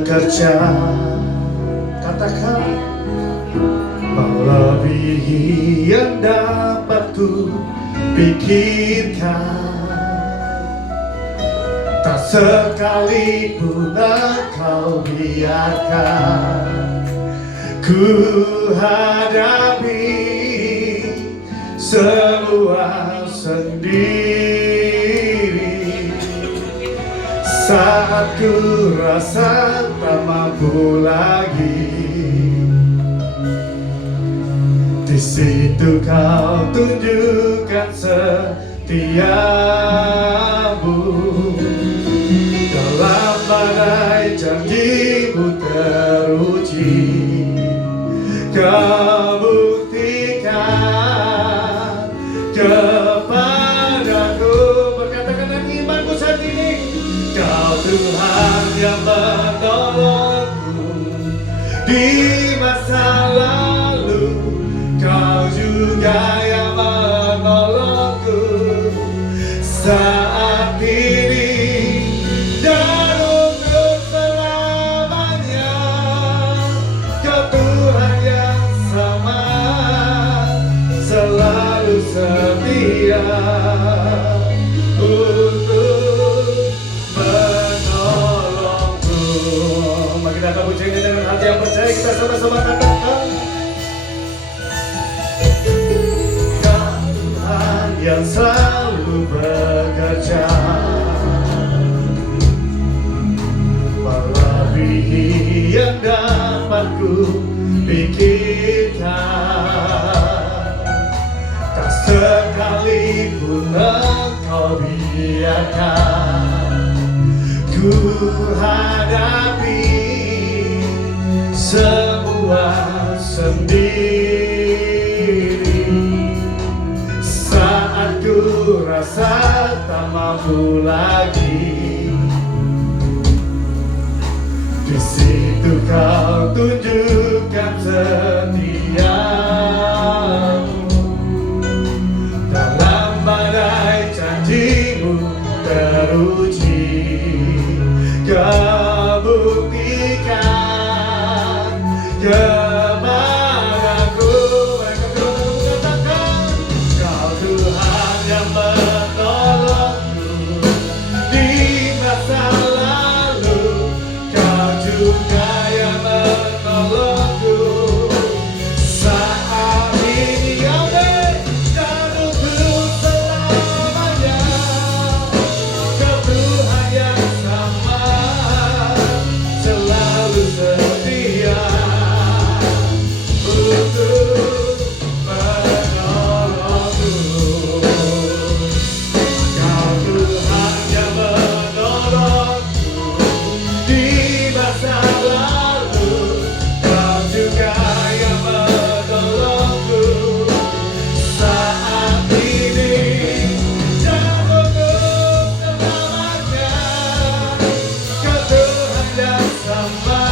bekerja, katakan melebihi yang dapat ku pikirkan. Tak sekalipun engkau biarkan ku hadapi semua sendiri. Saat ku rasa tak mampu lagi, di situ kau tunjukkan setiamu. Dalam badai janjimu teruji, kau buktikan kepadaku. Berkatakan dengan imanku saat ini, Kau Tuhan yang menolongku di masa lalu, Kau juga yang menolongku saat ini dan untuk selamanya. Kau Tuhan yang sama, selalu setia untuk menolongku. Mari kita puji dengan hati yang percaya, kita sama-sama katakan, Tuhan yang selalu bekerja, melebihi yang dapat ku pikirkan. Tak sekalipun engkau biarkan ku hadapi semua sendiri. Saat ku rasa tak mampu lagi, di situ kau tunjukkan setiamu. Dalam badai janjimu teruji, kau buktikan kepadaku. Mereka katakan, Kau Tuhan yang menolongku di masa lalu, Kau juga yang menolongku saat ini. Amin. Dan untuk selamanya, Kau Tuhan yang sama, selalu setia untuk menolongku. Kau Tuhan yang menolongku di masa lalu, Kau juga yang menolongku saat ini dan untuk selamanya. Kau Tuhan yang sama,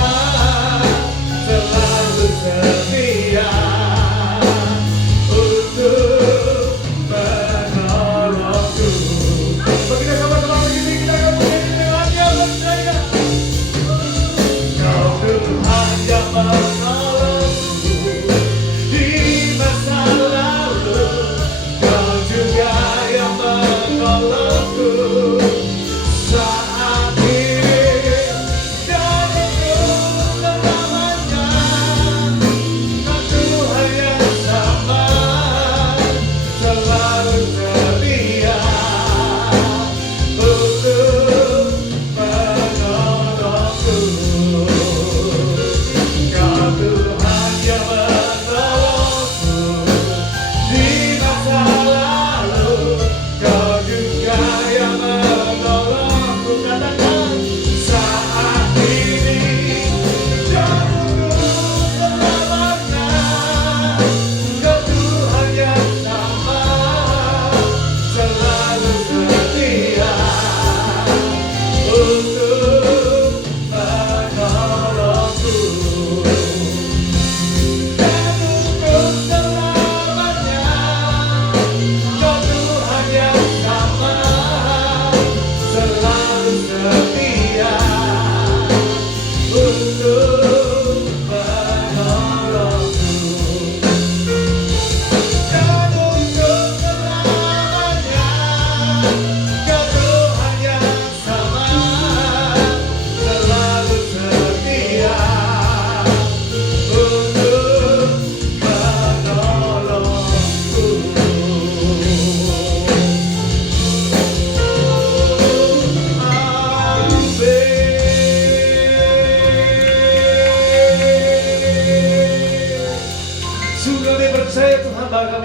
selalu setia untuk menolongku. Kita sama-sama begini, kita akan menyanyi dengan yang percaya. Kau Tuhan yang menolongku di masa lalu, Kau juga yang menolongku saat ini dan untuk selamanya. Kau Tuhan yang sama, selalu setia untuk menolongku.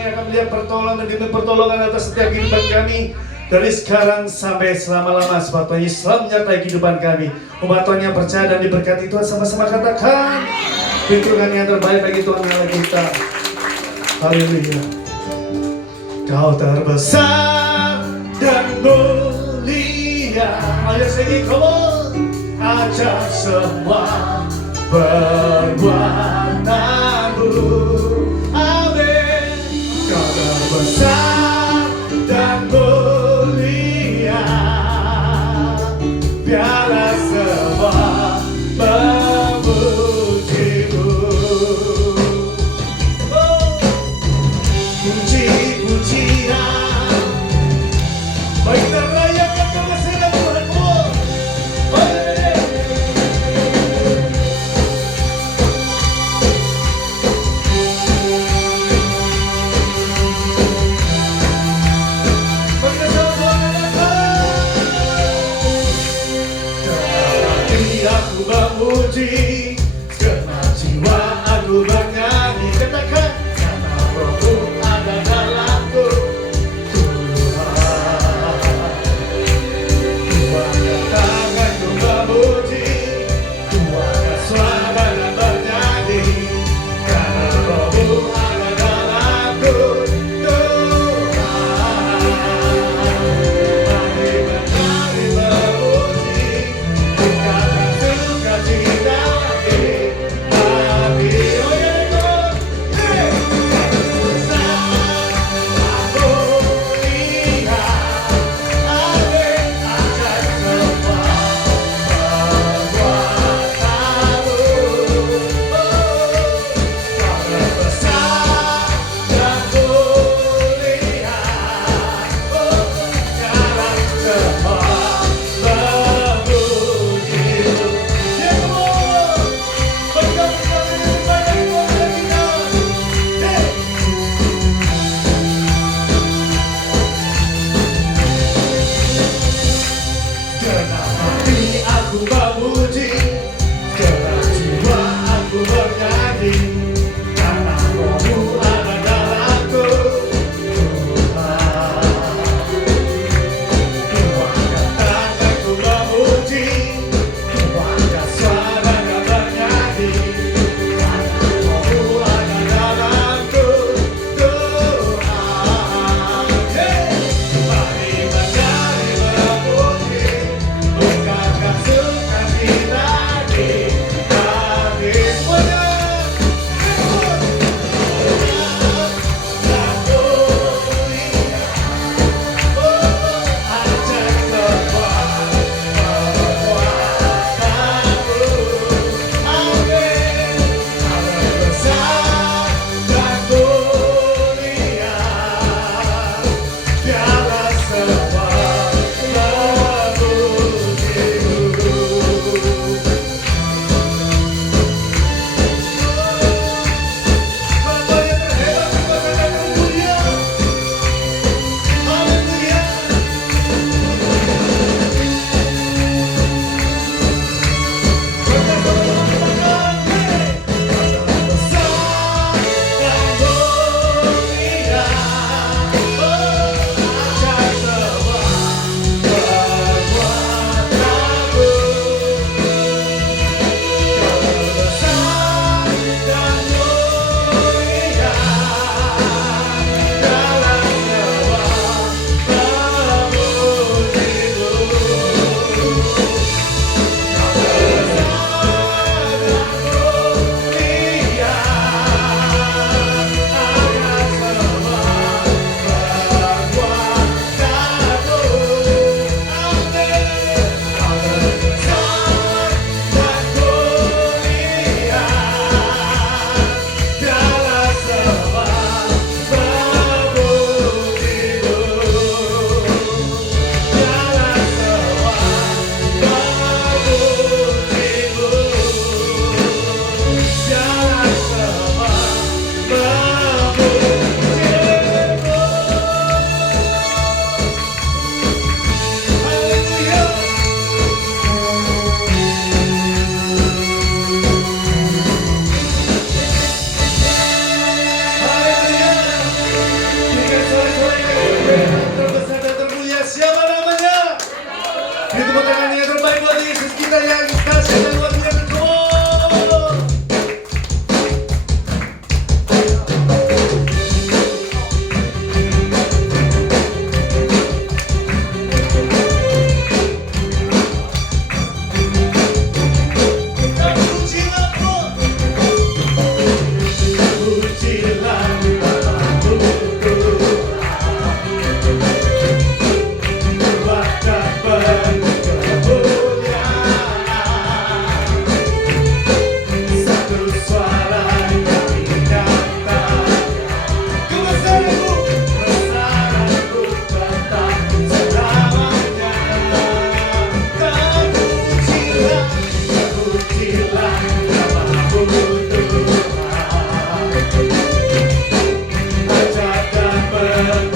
kami akan melihat pertolongan demi pertolongan atas setiap kehidupan kami. Dari sekarang sampai selama-lama, sebab Tuhan Yesus selalu menyertai kehidupan kami. Umat Tuhan yang percaya dan diberkati Tuhan, sama-sama katakan, Tuhan yang terbaik bagi Tuhan Allah kita. Haleluya. Kau terbesar dan mulia. Ayo singgi, come on. Ajar semua perbuatanmu. Amin. Kau terbesar dan mulia. Biarlah semua memujimu. Puji-pujian bagi kita rayakan kebesaran Tuhan-Mu. Bagi kita aku memuji, karena jiwa aku bernyanyi. Katakan, karena Rohmu ada dalamku. Tuhan tanganku memuji, Tuhan suara dan bernyanyi. Karena Rohmu ada dalamku. Mari memuji, tingkatkan sukacita di hati. Oh yeah. suara yang indah. Kebesaranmu tetap selamanya. Terpujilah namamu Tuhan. Ajak dan beragungan.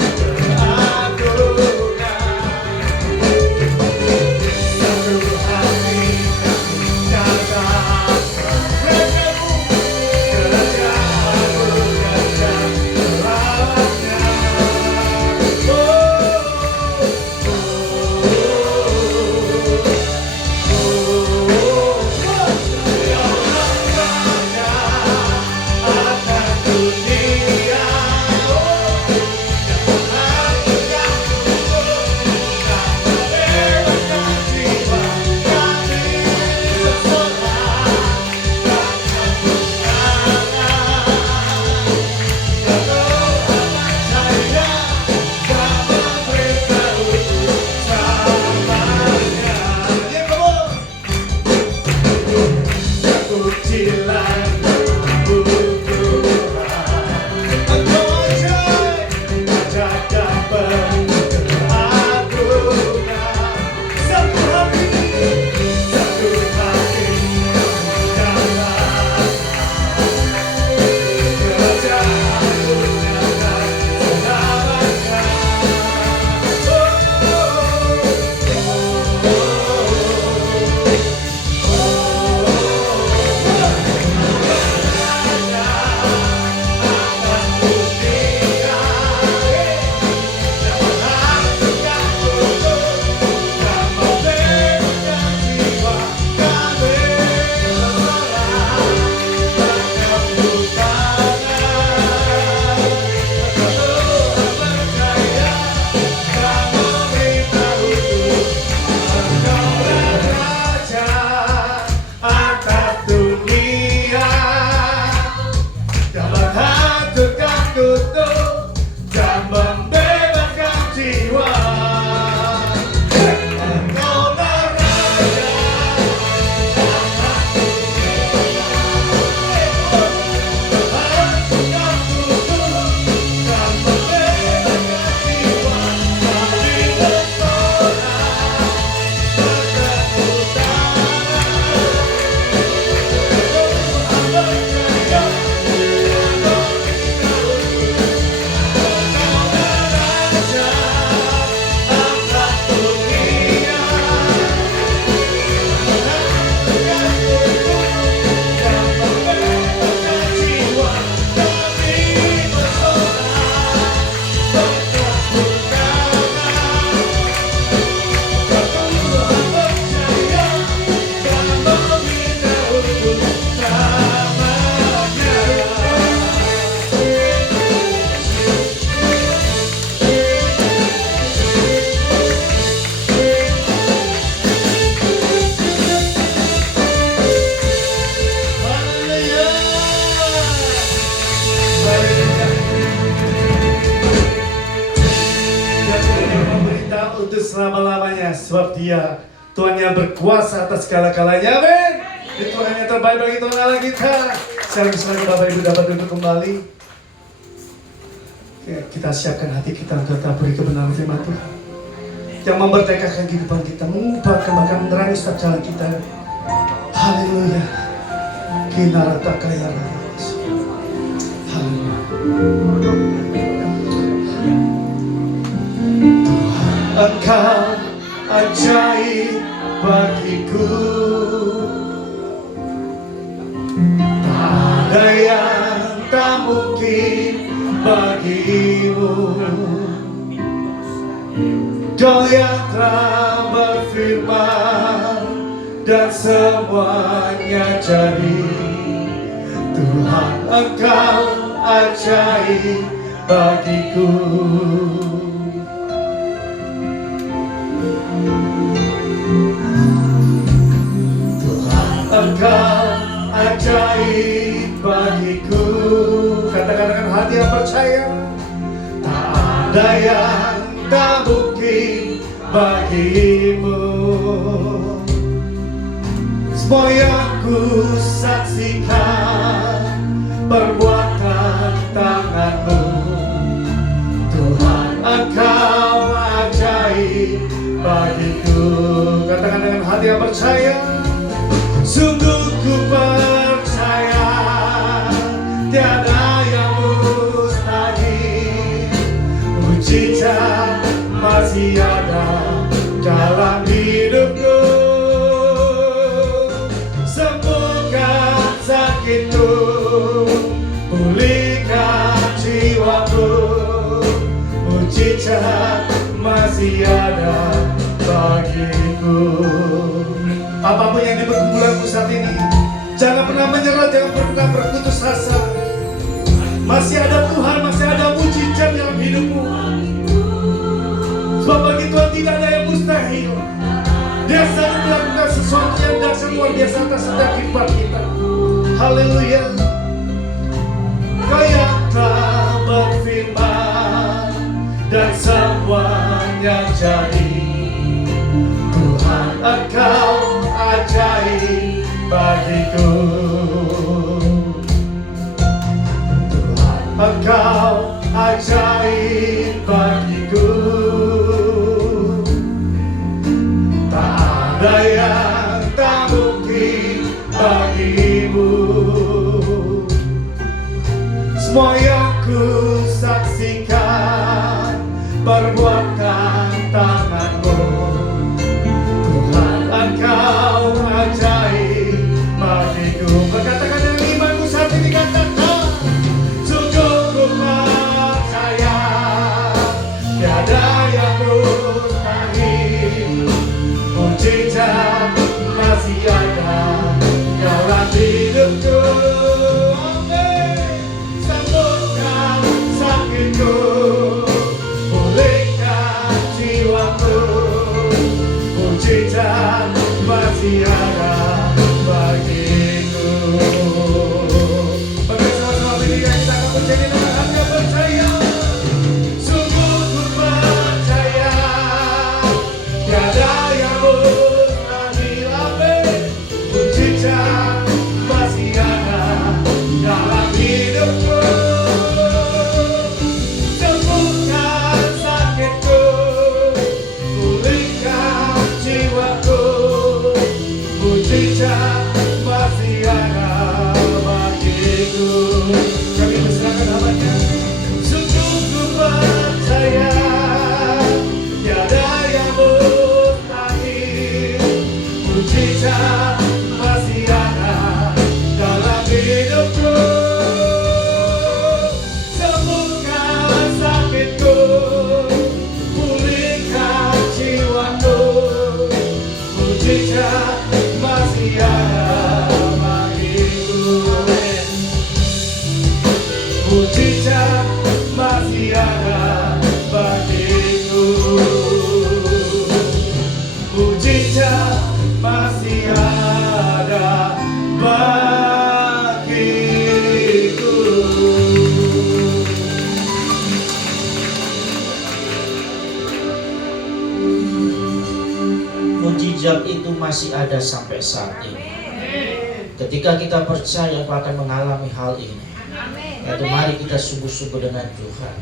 Satu hati katakan kerjamu, kerjamu dan selamanya. Akan dunia, untuk selama-lamanya, sebab Dia Tuhan yang berkuasa atas segala-galanya. Amin. Tuhan yang terbaik bagi Tuhan Allah kita. Sekarang selagi Bapak Ibu dapat duduk kembali, kita siapkan hati kita untuk tetap beri kebenaran firman Tuhan yang memberdayakan kehidupan kita, mengubahkan bahkan menerangi setiap jalan kita. Haleluya. Kinarata kaya ratus. Haleluya. Engkau ajaib bagiku, tak ada yang tak mungkin bagimu. Kau yang telah berfirman dan semuanya jadi. Tuhan, Engkau ajaib bagiku. Engkau ajaib bagiku. Katakan dengan hati yang percaya, tak ada yang tak mungkin bagimu. Semua yang ku saksikan perbuatan tangan-Mu. Tuhan, Engkau ajaib bagiku. Katakan dengan hati yang percaya. Sungguh ku percaya tiada yang mustahil. Mujizat masih ada dalam hidupku. Sembuhkan sakitku, pulihkan jiwaku. Mujizat masih ada bagiku. Apapun yang di pergumulanmu saat ini, jangan pernah menyerah, jangan pernah berputus asa. Masih ada Tuhan, masih ada mujizat dalam hidupmu. Sebab bagi Tuhan tidak ada yang mustahil. Dia selalu melakukan sesuatu yang dahsyat luar biasa atas setiap kehidupan kita. Haleluya. Kau yang telah berfirman dan semuanya jadi. Tuhan, Engkau ajaib bagiku. Tuhan, Engkau ajaib bagiku. Tak ada yang tak mungkin bagimu. Semua yang ku saksikan perbuatan tangan-Mu. Tuhan, Engkau ajaib bagiku. Berkatakan dengan imanmu saat ini, katakan. Sungguh ku percaya tiada yang mustahil. Mujizat masih ada dalam hidupku. Amin. Sembuhkan sakitku, pulihkan jiwaku. Mujizat masih ada bagiku. Mari sama-sama berdiri, kita akan menjadi dengan hati yang percaya. Sungguh ku percaya tiada yang mustahil. Amin. Mujizat masih ada dalam hidupku. Sembuhkan sakitku, pulihkan jiwaku. Mujizat masih ada bagiku. Kami berserahkan hambanya. Sungguh ku percaya tiada yang mustahil. Mujizat masih ada dalam hidupku. Sembuhkan sakitku, pulihkan jiwaku. Mujizat masih ada bagiku. Mujizat masih ada bagiku. Mujizat masih ada bagiku. Mujizat itu masih ada sampai saat ini. Ketika kita percaya aku akan mengalami hal ini, yaitu mari kita sungguh-sungguh dengan Tuhan.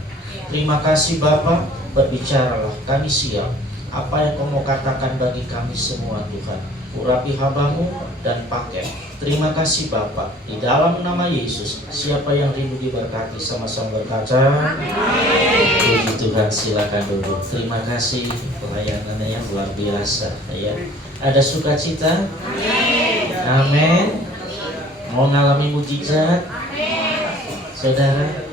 Terima kasih Bapa, berbicaralah, kami siap. Apa yang Kau mau katakan bagi kami semua Tuhan, urapi hamba-Mu dan pakai. Terima kasih Bapa, di dalam nama Yesus. Siapa yang rindu diberkati sama-sama berkata puji Tuhan. Silakan duduk. Terima kasih pelayanannya yang luar biasa ya. Ada sukacita? Amin. Mau ngalami mujizat? Saudara,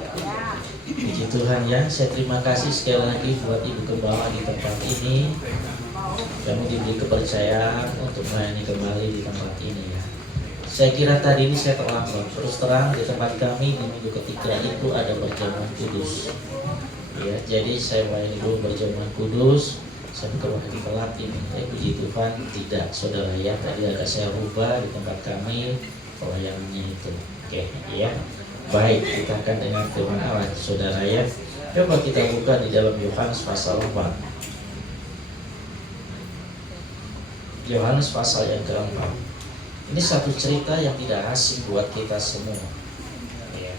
puji Tuhan ya. Saya terima kasih sekali lagi buat Ibu Gembala di tempat ini. Kami diberi kepercayaan untuk melayani kembali di tempat ini ya. Saya kira tadi ini saya terlambat. Terus terang di tempat kami di minggu ketiga itu ada perjamuan kudus. Ya, jadi saya melayani dulu perjamuan kudus. Saya kembali telat ini. Puji Tuhan tidak, saudara ya. Tadi agak saya rubah di tempat kami pelayanannya itu. Oke, ya. Baik, kita akan dengar firman Allah, saudara ya. Coba kita buka di dalam Yohanes pasal 4. Yohanes pasal yang keempat. Ini satu cerita yang tidak asing buat kita semua. Ya.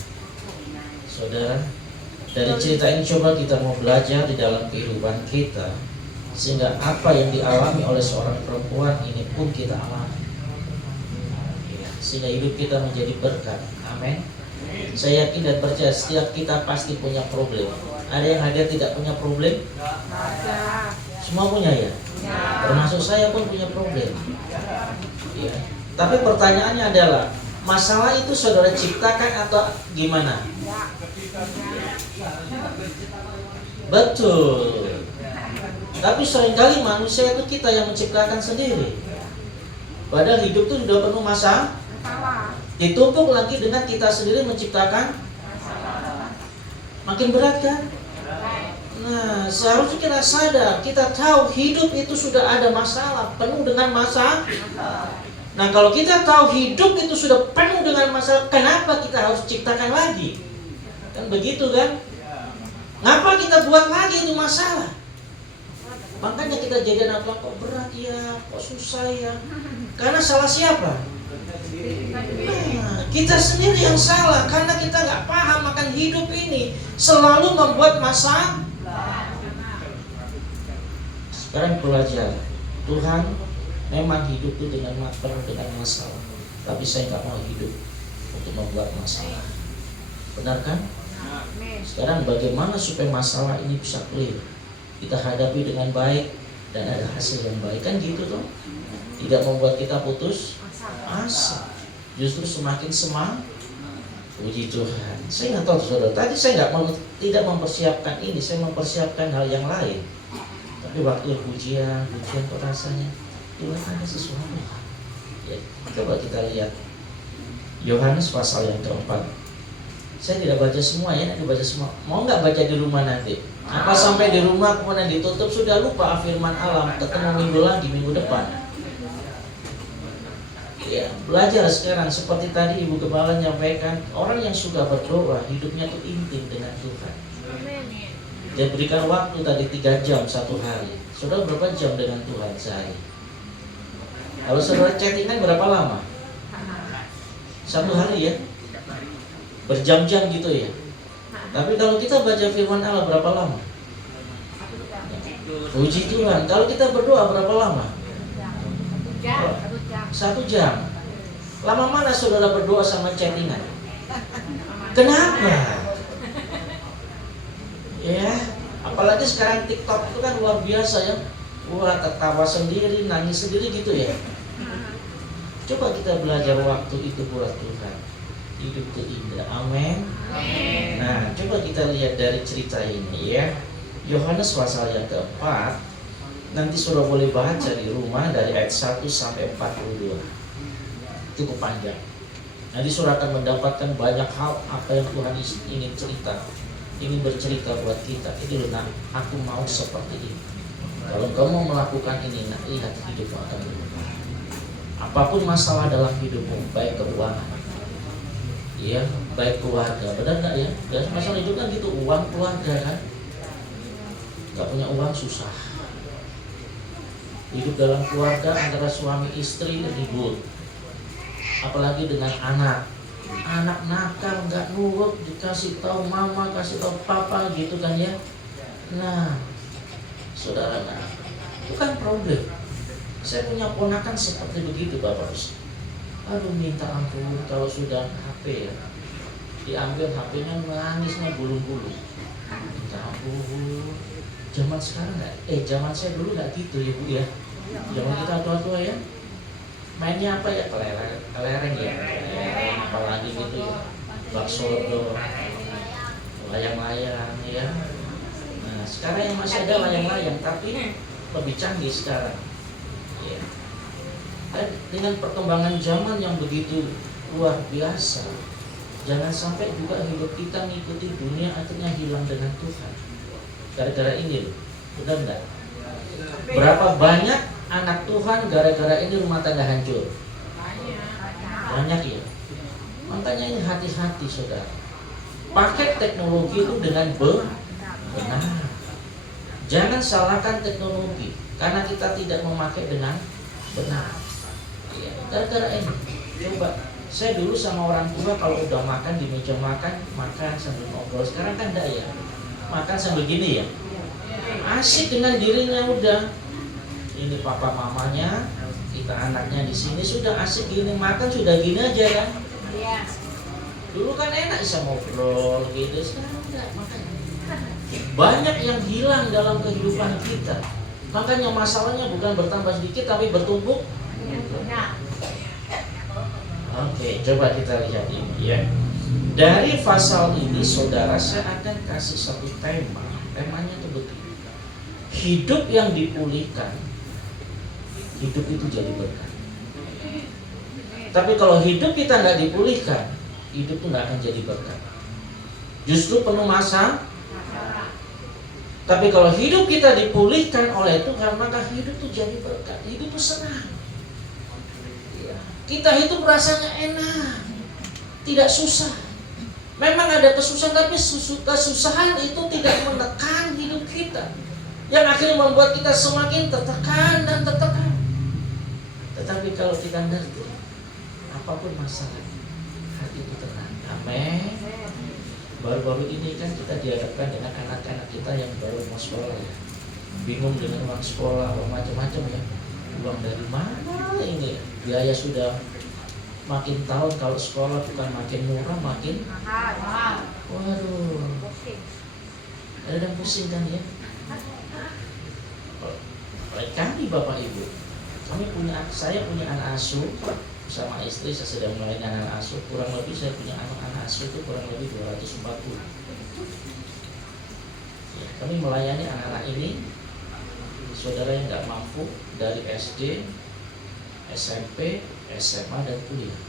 Saudara, dari cerita ini coba kita mau belajar di dalam kehidupan kita, sehingga apa yang dialami oleh seorang perempuan ini pun kita alami. Ya. Sehingga hidup kita menjadi berkat. Amin. Saya yakin dan percaya setiap kita pasti punya problem. Ada yang hadir tidak punya problem? Semua punya ya? Termasuk saya pun punya problem. Ya. Tapi pertanyaannya adalah, masalah itu saudara ciptakan atau gimana? Betul. Tapi seringkali manusia itu kita yang menciptakan sendiri. Padahal hidup itu sudah penuh masalah. Ditumpuk lagi dengan kita sendiri menciptakan. Makin berat kan? Nah, seharusnya kita sadar, kita tahu hidup itu sudah ada masalah, penuh dengan masalah. Nah, kalau kita tahu hidup itu sudah penuh dengan masalah, kenapa kita harus ciptakan lagi? Kan begitu kan? Ngapa kita buat lagi itu masalah? Makanya kita jadi anak Tuhan, kok berat ya, kok susah ya. Karena salah siapa? Nah, kita sendiri yang salah, karena kita gak paham akan hidup ini, selalu membuat masalah. Sekarang belajar, Tuhan memang hidup itu penuh dengan masalah, tapi saya nggak mau hidup untuk membuat masalah. Benar kan? Sekarang bagaimana supaya masalah ini bisa clear, kita hadapi dengan baik dan ada hasil yang baik, kan gitu toh? Tidak membuat kita putus asa, justru semakin semangat. Puji Tuhan. Saya nggak tahu saudara, tadi saya tidak mempersiapkan ini, saya mempersiapkan hal yang lain. Tapi waktu pujian kok rasanya Tuhan ada sesuatu. Ya, coba kita lihat Yohanes pasal yang keempat. Saya tidak baca semua ya, nanti baca semua. Mau nggak baca di rumah nanti? Apa sampai di rumah kemudian ditutup sudah lupa firman Allah, ketemu minggu lagi, minggu depan. Ya, belajar sekarang seperti tadi Ibu Gembala menyampaikan, orang yang sudah berdoa hidupnya itu intim dengan Tuhan. Dia berikan waktu tadi 3 jam satu hari. Saudara berapa jam dengan Tuhan sehari? Kalau saudara chattingan berapa lama? 1 hari ya? Berjam-jam gitu ya? Tapi kalau kita baca firman Allah berapa lama? Puji Tuhan. Kalau kita berdoa berapa lama? 1 jam. Lama mana saudara berdoa sama chattingan? Kenapa? Ya, apalagi sekarang TikTok itu kan luar biasa ya. Wah, tertawa sendiri, nangis sendiri gitu ya. Coba kita belajar waktu itu buat Tuhan. Hidup itu indah. Amin. Nah, coba kita lihat dari cerita ini ya. Yohanes pasal yang keempat. Nanti sudah boleh baca di rumah dari ayat 1 sampai 42. Cukup panjang. Nanti sudah akan mendapatkan banyak hal apa yang Tuhan ingin cerita. Ini bercerita buat kita. Ini loh, nah, aku mau seperti ini. Kalau kamu melakukan ini, nah, lihat hidupmu akan berubah. Apapun masalah dalam hidupmu, baik keuangan, ya, baik keluarga, benar nggak ya? Dan masalah hidup kan gitu, uang keluarga kan, nggak punya uang susah. Hidup dalam keluarga antara suami istri ribut, apalagi dengan anak. Anak nakal, nggak nurut, dikasih tahu mama, kasih tahu papa gitu kan ya. Nah, saudara, nah, itu kan problem. Saya punya ponakan seperti begitu Bapak. Aduh, minta ampun kalau sudah HP ya, diambil HP-nya menangisnya bulu-bulu. Minta ampun. Zaman sekarang nggak, zaman saya dulu nggak gitu ya Bu ya. Zaman kita tua-tua ya. Mainnya apa ya? Kelereng ya, kelereng, apalagi gitu ya, bakso, layang-layang ya. Nah, sekarang yang masih ada layang-layang, tapi lebih canggih sekarang. Ya. Dan dengan perkembangan zaman yang begitu luar biasa, jangan sampai juga hidup kita mengikuti dunia akhirnya hilang dengan Tuhan. Gara-gara ini loh, benar enggak? Berapa banyak anak Tuhan gara-gara ini rumah tangga hancur? Banyak ya. Makanya ini hati-hati saudara. Pakai teknologi itu dengan benar. Jangan salahkan teknologi karena kita tidak memakai dengan benar. Ya, Gara-gara ini. Coba, saya dulu sama orang tua kalau udah makan di meja makan sambil ngobrol. Sekarang kan enggak ya. Makan sambil gini ya. Asik dengan dirinya udah. Ini papa mamanya, kita anaknya di sini sudah asik gini, makan sudah gini aja ya. Dulu kan enak bisa ngobrol gitu, sekarang enggak. Makanya banyak yang hilang dalam kehidupan kita. Makanya masalahnya bukan bertambah sedikit tapi bertumpuk. Oke, coba kita lihat ini ya. Dari pasal ini saudara, saya akan kasih satu tema. Temanya itu begini. Hidup yang dipulihkan, hidup itu jadi berkat. Tapi kalau hidup kita nggak dipulihkan, hidup itu nggak akan jadi berkat. Justru penuh masalah. Tapi kalau hidup kita dipulihkan oleh Tuhan, maka hidup itu jadi berkat. Hidup itu senang. Kita hidup rasanya enak, tidak susah. Memang ada kesusahan, tapi kesusahan itu tidak menekan hidup kita, yang akhirnya membuat kita semakin tertekan dan tertekan. Tetapi kalau kita ngerti, apapun masalah, hati itu tenang. Amin. Baru-baru ini kan kita dihadapkan dengan anak-anak kita yang baru mau sekolah ya. Bingung dengan uang sekolah, macam-macam ya. Uang dari mana ini? Biaya sudah makin tahun, kalau sekolah bukan makin murah, makin mahal. Waduh, kadang pusing kan ya. Kami Bapak Ibu, saya punya anak asuh sama istri, saya sedang melayani anak asuh. Kurang lebih saya punya anak asuh itu kurang lebih 240. Ya, kami melayani anak-anak ini, saudara yang nggak mampu dari SD, SMP, SMA dan kuliah.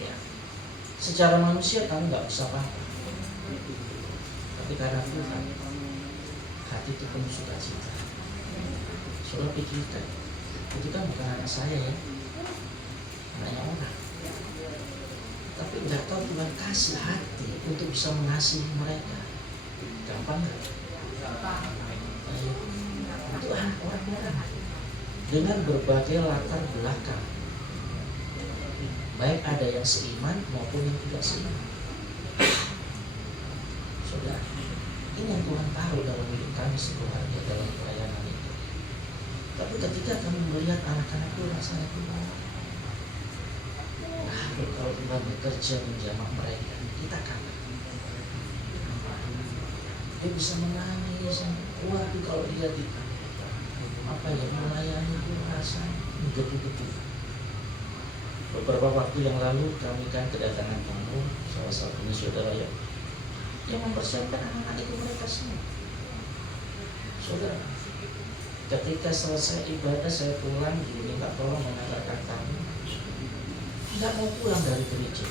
Ya. Secara manusia kami nggak bisa apa-apa, tapi karena Tuhan, hati itu penuh sukacita. Saudara pikirkan, itu kan bukan anak saya ya, anaknya orang. Tapi nggak tahu Tuhan kasih hati untuk bisa mengasihi mereka. Gampang nggak? Itu anak orang dengan berbagai latar belakang, baik ada yang seiman maupun yang tidak seiman. Saudara, ini yang Tuhan taruh dalam hidup kami sekeluarga dalam pelayanan itu. Tapi ketika kami melihat anak-anak itu rasanya Tuhan, kalau Tuhan bekerja menjamak mereka, kita kalah. Dia bisa menangis, waduh kalau dia melayani itu rasanya begitu. Beberapa waktu yang lalu kami kan kedatangan tamu, salah satunya saudara yang mempersiapkan anak-anak itu mereka semua. Saudara, ketika selesai ibadah saya pulang diminta tolong mengantarkan tamu, tidak mau pulang dari gereja.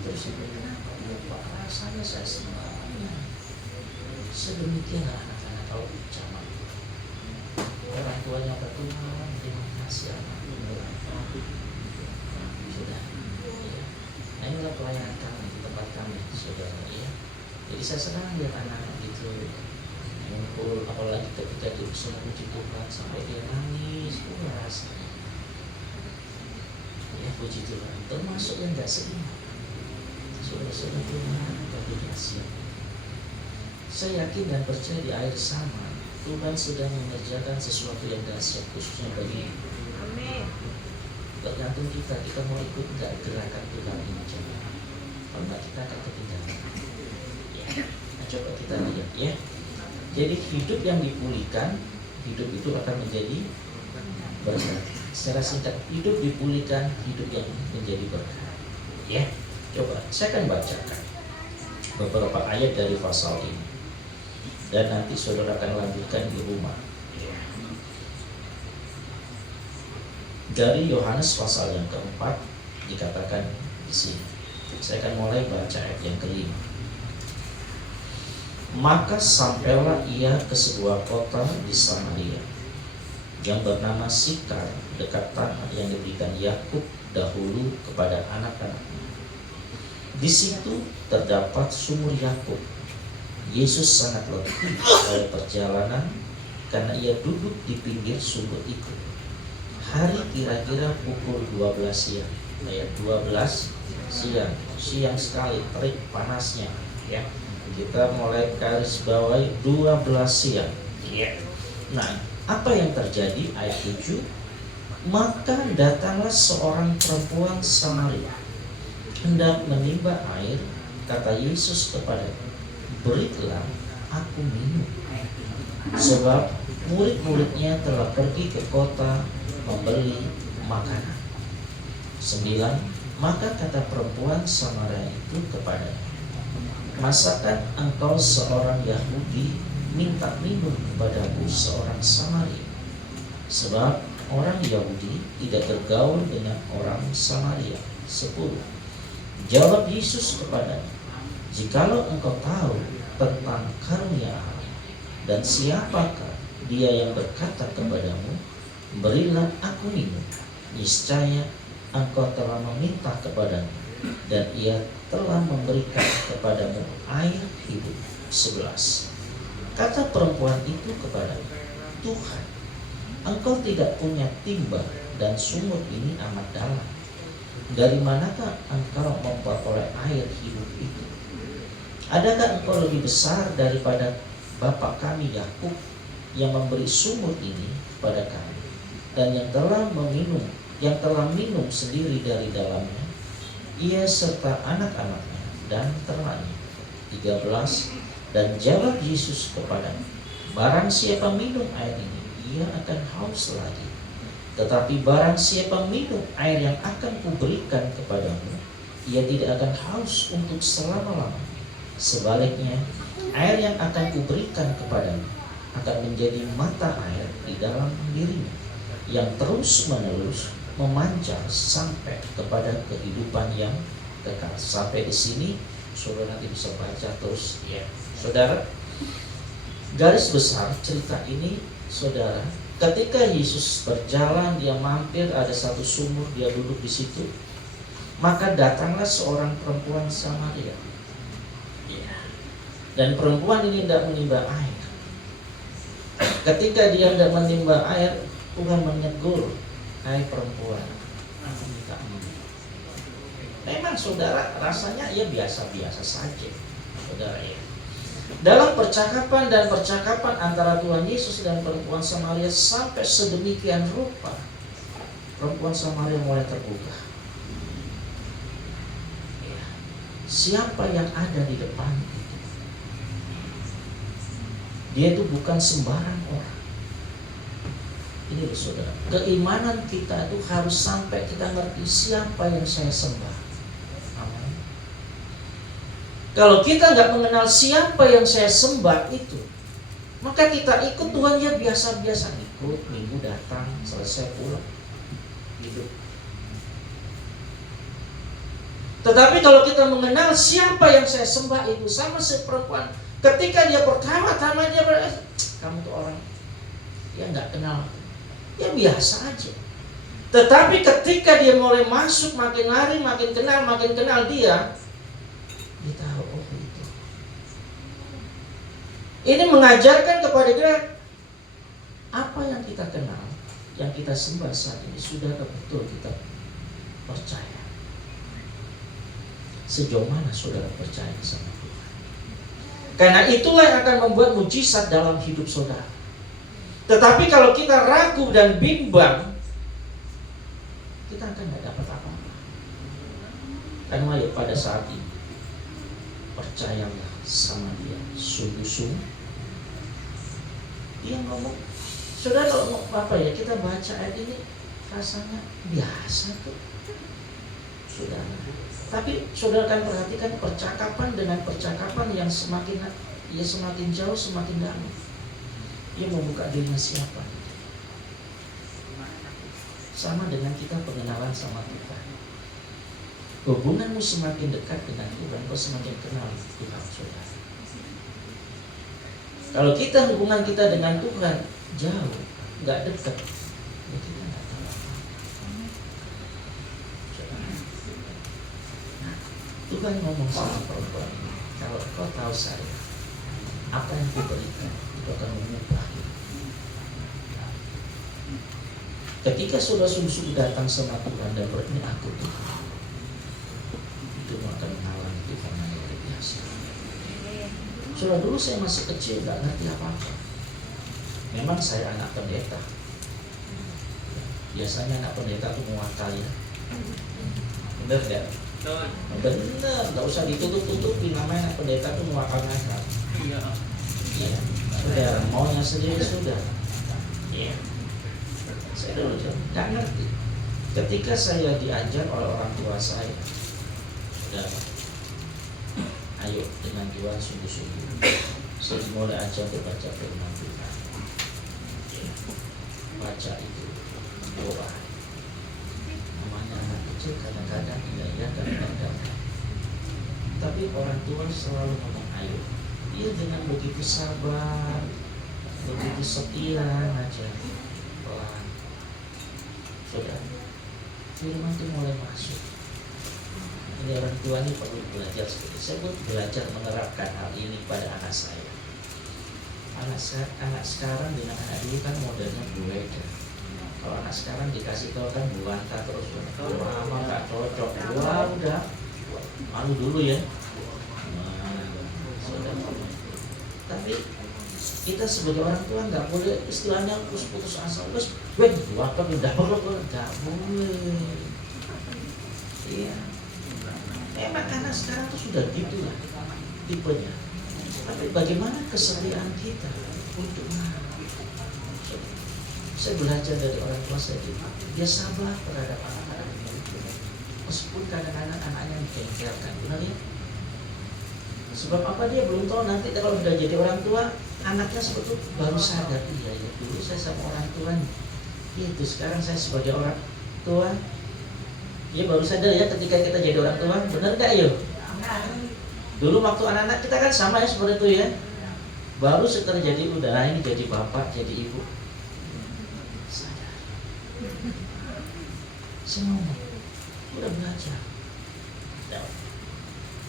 Terus itu kenapa dia Pak? Rasanya saya semuanya sedemikian anak-anak kalau bicara. Orang tuanya bertuhan dengan kasih anak sudah ya. Nah inilah pelayanan kami di tempat kami saudara ya. Jadi saya senang lihat anak-anak itu ngumpul, apalagi ketika dia bisa memuji Tuhan sampai dia nangis, rasanya ya puji Tuhan. Termasuk yang gak seiman, saudara-saudara Tuhan bagi kasih. Saya yakin dan percaya di akhir zaman Tuhan sedang mengerjakan sesuatu yang dahsyat khususnya bagi tergantung kita mau ikut nggak gerakan Tuhan ini. Kalau nggak kita akan ketinggalan ya. Nah, coba kita lihat ya. Jadi hidup yang dipulihkan, hidup itu akan menjadi berkat. Secara singkat, hidup dipulihkan, hidup yang menjadi berkat ya. Coba saya akan bacakan beberapa ayat dari pasal ini dan nanti saudara akan lanjutkan di rumah. Dari Yohanes pasal yang keempat dikatakan di sini. Saya akan mulai baca ayat yang kelima. Maka sampailah ia ke sebuah kota di Samaria yang bernama Sikar, dekat tanah yang diberikan Yakub dahulu kepada anak-anaknya. Di situ terdapat sumur Yakub. Yesus sangat letih oleh perjalanan karena ia duduk di pinggir sumur itu. hari kira-kira pukul 12 siang. Ya, 12 siang. Siang sekali, terik panasnya. Ya. Kita mulai garis bawahi 12 siang. Ya. Nah, apa yang terjadi? Ayat 7. Maka datanglah seorang perempuan Samaria hendak menimba air. Kata Yesus kepadanya, berilah aku minum. Sebab murid-muridnya telah pergi ke kota membeli makanan. 9. Maka kata perempuan Samaria itu kepadanya, masakan engkau seorang Yahudi minta minum kepadaku seorang Samaria? Sebab orang Yahudi tidak bergaul dengan orang Samaria. 10. Jawab Yesus kepadanya, jikalau engkau tahu tentang karunia Allah dan siapakah dia yang berkata kepadamu, berilah aku minum, niscaya engkau telah meminta kepadamu dan ia telah memberikan kepadamu air hidup. 11. Kata perempuan itu kepadanya, Tuhan, engkau tidak punya timba dan sumur ini amat dalam. Dari manakah engkau memperoleh air hidup itu? Adakah engkau lebih besar daripada bapa kami Yakub yang memberi sumur ini kepada kami dan yang telah minum sendiri dari dalamnya, ia serta anak-anaknya dan ternaknya. 13. Dan jawab Yesus kepadanya, barang siapa minum air ini, ia akan haus lagi. Tetapi barang siapa minum air yang akan kuberikan kepadamu, ia tidak akan haus untuk selama-lamanya. Sebaliknya, air yang akan kuberikan kepadamu akan menjadi mata air di dalam dirinya, yang terus-menerus memancar sampai kepada kehidupan yang kekal. Sampai di sini, saudara nanti bisa baca terus ya. Saudara, garis besar cerita ini, saudara, ketika Yesus berjalan, dia mampir ada satu sumur, dia duduk di situ. Maka datanglah seorang perempuan Samaria. Ya. Dan perempuan ini tidak menimba air. Ketika dia tidak menimba air, Tuhan menegur, hai perempuan, aku minta minum. Memang saudara, rasanya ya biasa-biasa saja, saudara ya. Dalam percakapan antara Tuhan Yesus dan perempuan Samaria sampai sedemikian rupa, perempuan Samaria mulai terbuka. Ya. Siapa yang ada di depan itu? Dia itu bukan sembarang orang. Ini loh saudara, keimanan kita itu harus sampai kita ngerti siapa yang saya sembah. Amin. Kalau kita nggak mengenal siapa yang saya sembah itu, maka kita ikut Tuhan ya biasa-biasa, ikut, minggu datang, selesai pulang, hidup. Tetapi kalau kita mengenal siapa yang saya sembah itu, sama si perempuan, ketika dia pertama-tama dia kamu tuh orang ya nggak kenal, ya biasa aja. Tetapi ketika dia mulai masuk, makin hari makin kenal dia tahu, oh itu. Ini mengajarkan kepada kita apa yang kita kenal, yang kita sembah saat ini, sudah betul kita percaya. Sejauh mana saudara percaya sama Tuhan? Karena itulah yang akan membuat mujizat dalam hidup saudara. Tetapi kalau kita ragu dan bimbang, kita akan tidak dapat apa-apa. Karena ya pada saat ini, percayalah sama dia sungguh-sungguh. Dia ngomong, saudara kalau apa ya, kita baca ayat ini rasanya biasa tuh, saudara. Tapi saudara akan perhatikan percakapan dengan percakapan yang semakin jauh semakin dalam. Dia membuka dirinya siapa. Sama dengan kita pengenalan sama Tuhan. Hubunganmu semakin dekat dengan Tuhan, kau semakin kenal Tuhan saudara. Kalau kita hubungan kita dengan Tuhan jauh, nggak dekat, ya kita nggak tahu apa. Nah, Tuhan ngomong sama perempuan ini, kalau kau tahu saya, apa yang kuberikan itu akan mengubah. Ketika saudara sungguh-sungguh datang sama Tuhan dan berani aku Tuhan, itu akan mengalami Tuhan yang luar biasa. Saudara, dulu saya masih kecil, nggak ngerti apa-apa. Memang saya anak pendeta. Biasanya anak pendeta itu muakal ya. Bener nggak? Bener, nggak usah ditutup-tutupin, namanya anak pendeta itu muakal ngakal. Iya. Saudara, maunya sendiri sudah. Iya. Saya dulu nggak ngerti. Ketika saya diajar oleh orang tua saya, saudara, ayo dengan Tuhan sungguh-sungguh. Saya mulai ajar membaca firman Tuhan. Baca itu doa. Namanya anak kecil kadang-kadang iya, kadang-kadang. Tapi orang tua selalu ngomong ayo. Dia dengan begitu sabar, begitu setia aja. Pelan. Saudara, firman itu mulai masuk. Ini orang tua ini perlu belajar seperti saya pun belajar menerapkan hal ini pada anak saya. Anak sekarang dengan anak dulu kan modelnya berbeda. Kalau anak sekarang dikasih tahu kan buanta terus, lama nggak cocok, udah malu dulu ya. Tapi kita sebagai orang tua nggak boleh istilahnya putus asa, terus apa pindah nggak boleh. Iya. Memang anak sekarang tuh sudah gitu lah tipenya. Tapi bagaimana keserian kita untuk saya belajar dari orang tua saya juga. Dia sabar terhadap anak-anaknya. Meskipun kadang-kadang anaknya dibengkelkan, benar ya? Sebab apa, dia belum tahu nanti kalau sudah jadi orang tua, anaknya sebetulnya baru sadar, iya ya dulu saya sama orang tua itu, sekarang saya sebagai orang tua, dia baru sadar ya ketika kita jadi orang tua, benar gak yuk? Dulu waktu anak-anak kita kan sama ya seperti itu ya, baru setelah jadi udah ini jadi bapak, jadi ibu, sadar. Semua udah belajar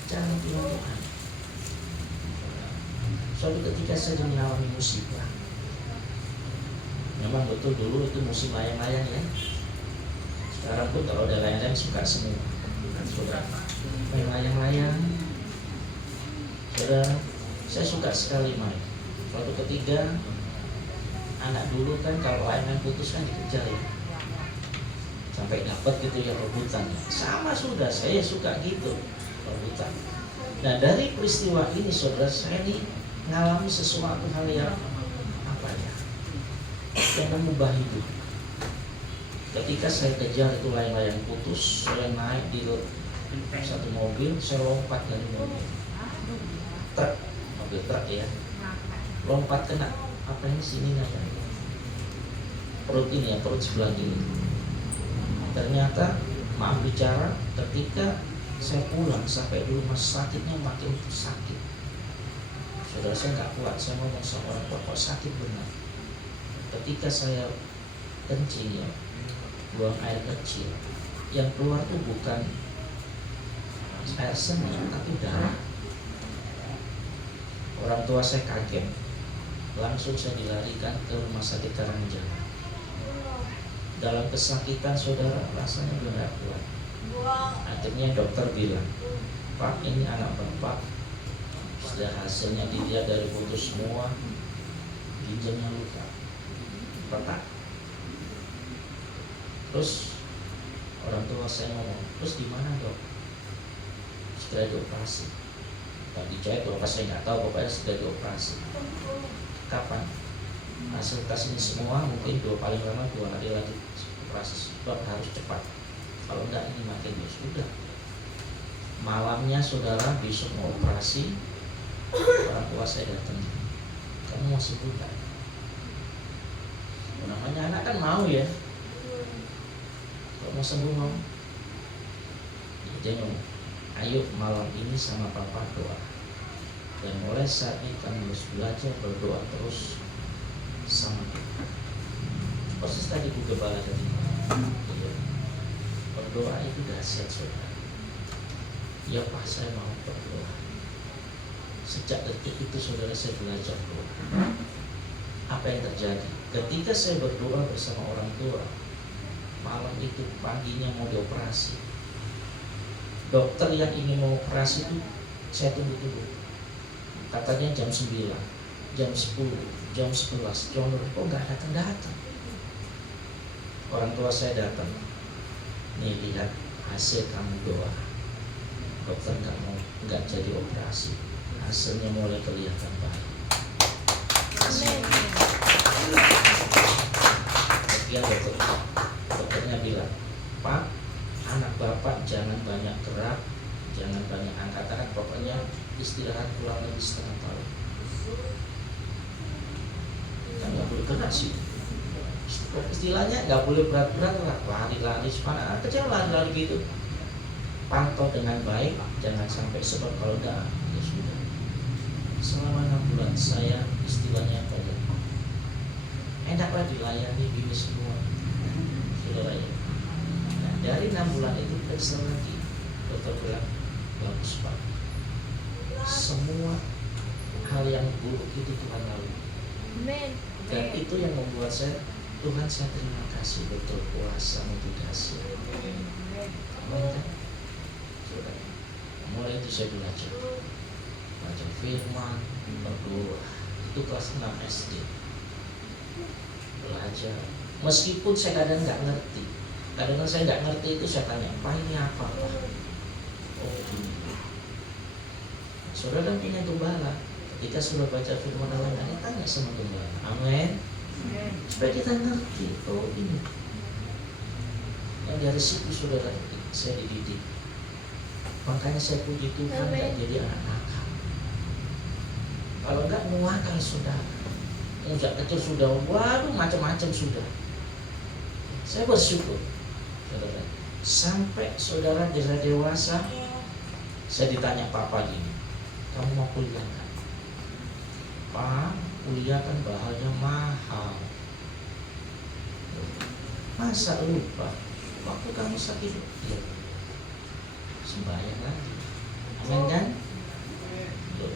cara Tuhan. Suatu ketika saya mengalami musibah. Memang betul dulu itu musim layang-layang ya. Sekarang pun kalau ada layang-layang suka semua. Sudah main layang-layang. Saudara, saya suka sekali main. Suatu ketiga anak dulu kan kalau layang-layang putus kan dikejar ya. Sampai dapat gitu ya rebutan. Sama sudah, saya suka gitu rebutan. Nah dari peristiwa ini saudara, saya ini mengalami sesuatu hal yang apa ya, yang mengubah hidup. Ketika saya kejar itu layang-layang putus, saya naik di satu mobil, saya lompat dari mobil truk, mobil truk ya, lompat kena apa ini sini ya, perut ini ya, perut sebelah kiri. Ternyata maaf bicara, ketika saya pulang sampai di rumah sakitnya makin sakit. Saudara, saya nggak kuat, saya ngomong sama orang tua, kok sakit benar. Ketika saya kencing ya, buang air kecil, yang keluar tuh bukan air seni, tapi darah. Orang tua saya kaget, langsung saya dilarikan ke rumah sakit Karangjaya. Dalam kesakitan saudara, rasanya udah nggak kuat. Akhirnya dokter bilang, Pak, ini anak bapak sudah hasilnya dilihat dari putus semua, ginjalnya luka, retak. Terus orang tua saya ngomong, terus gimana dok? Segera dioperasi. Tak dijahit apa saya nggak tahu, pokoknya segera dioperasi. Kapan? Hasil tes ini semua mungkin paling lama 2 hari lagi operasi, sebab harus cepat. Kalau enggak ini makin ya sudah. Malamnya saudara besok mau operasi, orang tua saya datang, kamu masih buta. Namanya anak kan mau ya, kalau mau sembuh mau. Dia ngomong, ayo malam ini sama papa doa. Dan mulai saat ini kamu harus belajar berdoa terus sama Tuhan. Persis tadi Bu Gembala tadi, berdoa itu dahsyat saudara. Ya Pak, saya mau berdoa. Sejak detik itu saudara saya belajar doa. Apa yang terjadi? Ketika saya berdoa bersama orang tua, malam itu paginya mau dioperasi. Dokter yang ingin mau operasi itu saya tunggu-tunggu. Katanya jam 9, jam 10, jam 11, jam 12, kok nggak datang-datang. Orang tua saya datang, nih lihat hasil kamu doa. Dokter nggak jadi operasi, hasilnya mulai kelihatan baik. Kemudian dokternya bilang, Pak, anak bapak jangan banyak gerak, jangan banyak angkat tangan, pokoknya istirahat kurang lebih setengah tahun. Kan nggak boleh gerak sih. Istilahnya nggak boleh berat-berat lah, lari-lari sepanjang kecil, lari-lari gitu. Pantau dengan baik, jangan sampai sebab kalau udah ya sudah. Selama 6 bulan saya istilahnya apa ya? Enaklah dilayani gini semua, saudara ya. Nah, dari 6 bulan itu periksa lagi, dokter bilang bagus Pak. Semua hal yang buruk itu Tuhan lalui. Dan itu yang membuat saya, Tuhan saya terima kasih betul kuasa mitigasi. Amin kan? Saudara, mulai itu saya belajar baca firman, berdoa. Itu kelas 6 SD. Belajar. Meskipun saya kadang nggak ngerti, kadang saya nggak ngerti itu saya tanya, Pak ini apa Pak? Oh gini. Saudara kan punya gembala. Ketika sudah baca firman Allah, tanya sama gembala. Amin. Supaya kita ngerti. Oh ini. Yang dari situ saudara saya dididik. Makanya saya puji Tuhan nggak jadi anak nakal. Kalau nggak nuakal saudara. Sejak kecil sudah, waduh macam-macam sudah. Saya bersyukur, saudara. Sampai saudara dewasa, saya ditanya papa gini, kamu mau kuliah kan? Pak, kuliah kan bahannya mahal. Masa lupa? Waktu kamu sakit, ya, sembahyang lagi. Amin kan?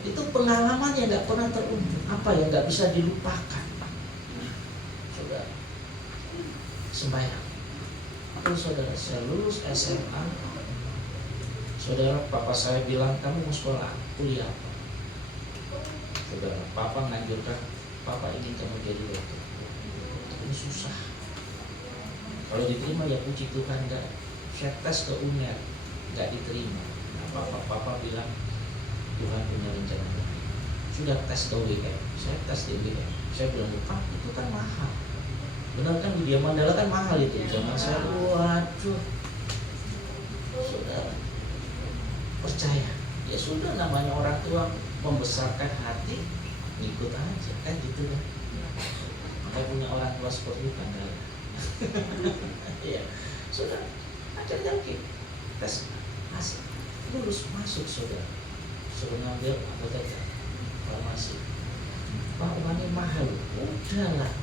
Itu pengalaman yang nggak pernah terungkap, apa yang nggak bisa dilupakan. Saudara, sembahyang. Terus saudara, saya lulus SMA. Saudara, papa saya bilang kamu mau sekolah, kuliah apa? Saudara, papa menganjurkan, papa ingin kamu jadi dokter. Ini susah. Kalau diterima ya puji Tuhan, enggak. Saya tes ke UNER, nggak diterima. Nah, papa bilang Tuhan punya rencana lain. Sudah tes ke UIN, saya tes di UIN. Saya bilang, Pak itu kan mahal. Benar kan, Widya Mandala kan mahal itu. Zaman saya, waduh. Saudara, percaya. Ya sudah, namanya orang tua membesarkan hati, ngikut aja kan gitu kan. Maka punya orang tua seperti itu kan. Iya, sudah. Akhirnya tes masuk, lulus masuk saudara. Suruh ngambil apoteker farmasi. Pak uangnya mahal. Udahlah.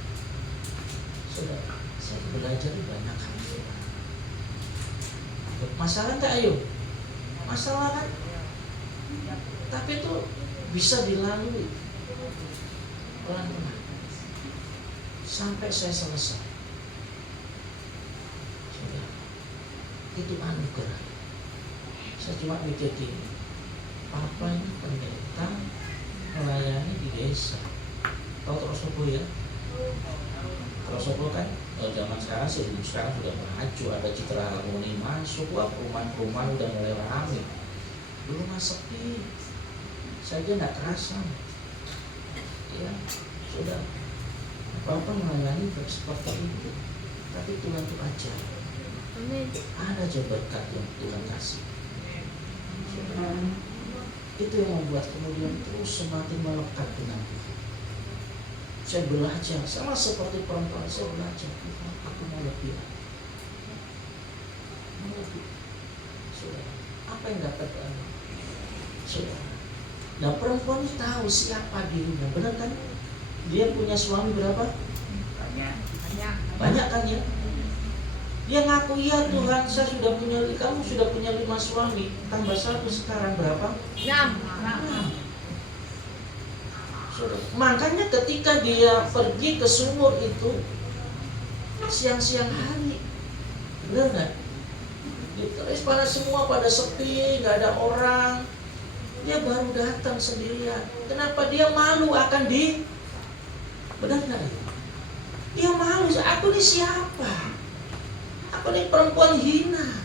Sudah, saya belajar banyak hal. Masalah enggak ayo? Masalah kan? Tapi itu bisa dilalui pelan-pelan sampai saya selesai. Sudah, itu anugerah. Saya cuma mikir gini, Papa ini pendeta melayani di desa. Tahu Trosobo ya? Trosobo kan zaman sekarang sebelum sekarang sudah maju, ada Citra Harmoni masuk, wah perumahan-perumahan udah mulai ramai. Dulu mah sepi, saja nggak kerasa. Ya, sudah. Papa melayani seperti itu, tapi Tuhan itu ajar. Ada aja berkat yang Tuhan kasih. Itu yang membuat kemudian terus semakin melekat dengan Tuhan. Saya belajar, sama seperti perempuan, saya belajar, Tuhan, aku mau lebih. Mau lebih. Saudara, apa yang dapat Anda? Saudara. Nah, perempuan ini tahu siapa dirinya, benar kan? Dia punya suami berapa? Banyak kan ya? Dia ngaku, ya Tuhan, saya sudah punya, kamu sudah punya 5 suami, tambah 1 sekarang berapa? 6. Makanya ketika dia pergi ke sumur itu siang-siang hari, Benar nggak? Terus pada semua pada sepi, nggak ada orang. Dia baru datang sendirian. Kenapa dia malu akan benar nggak? Dia malu. Aku ini siapa? Aku ini perempuan hina.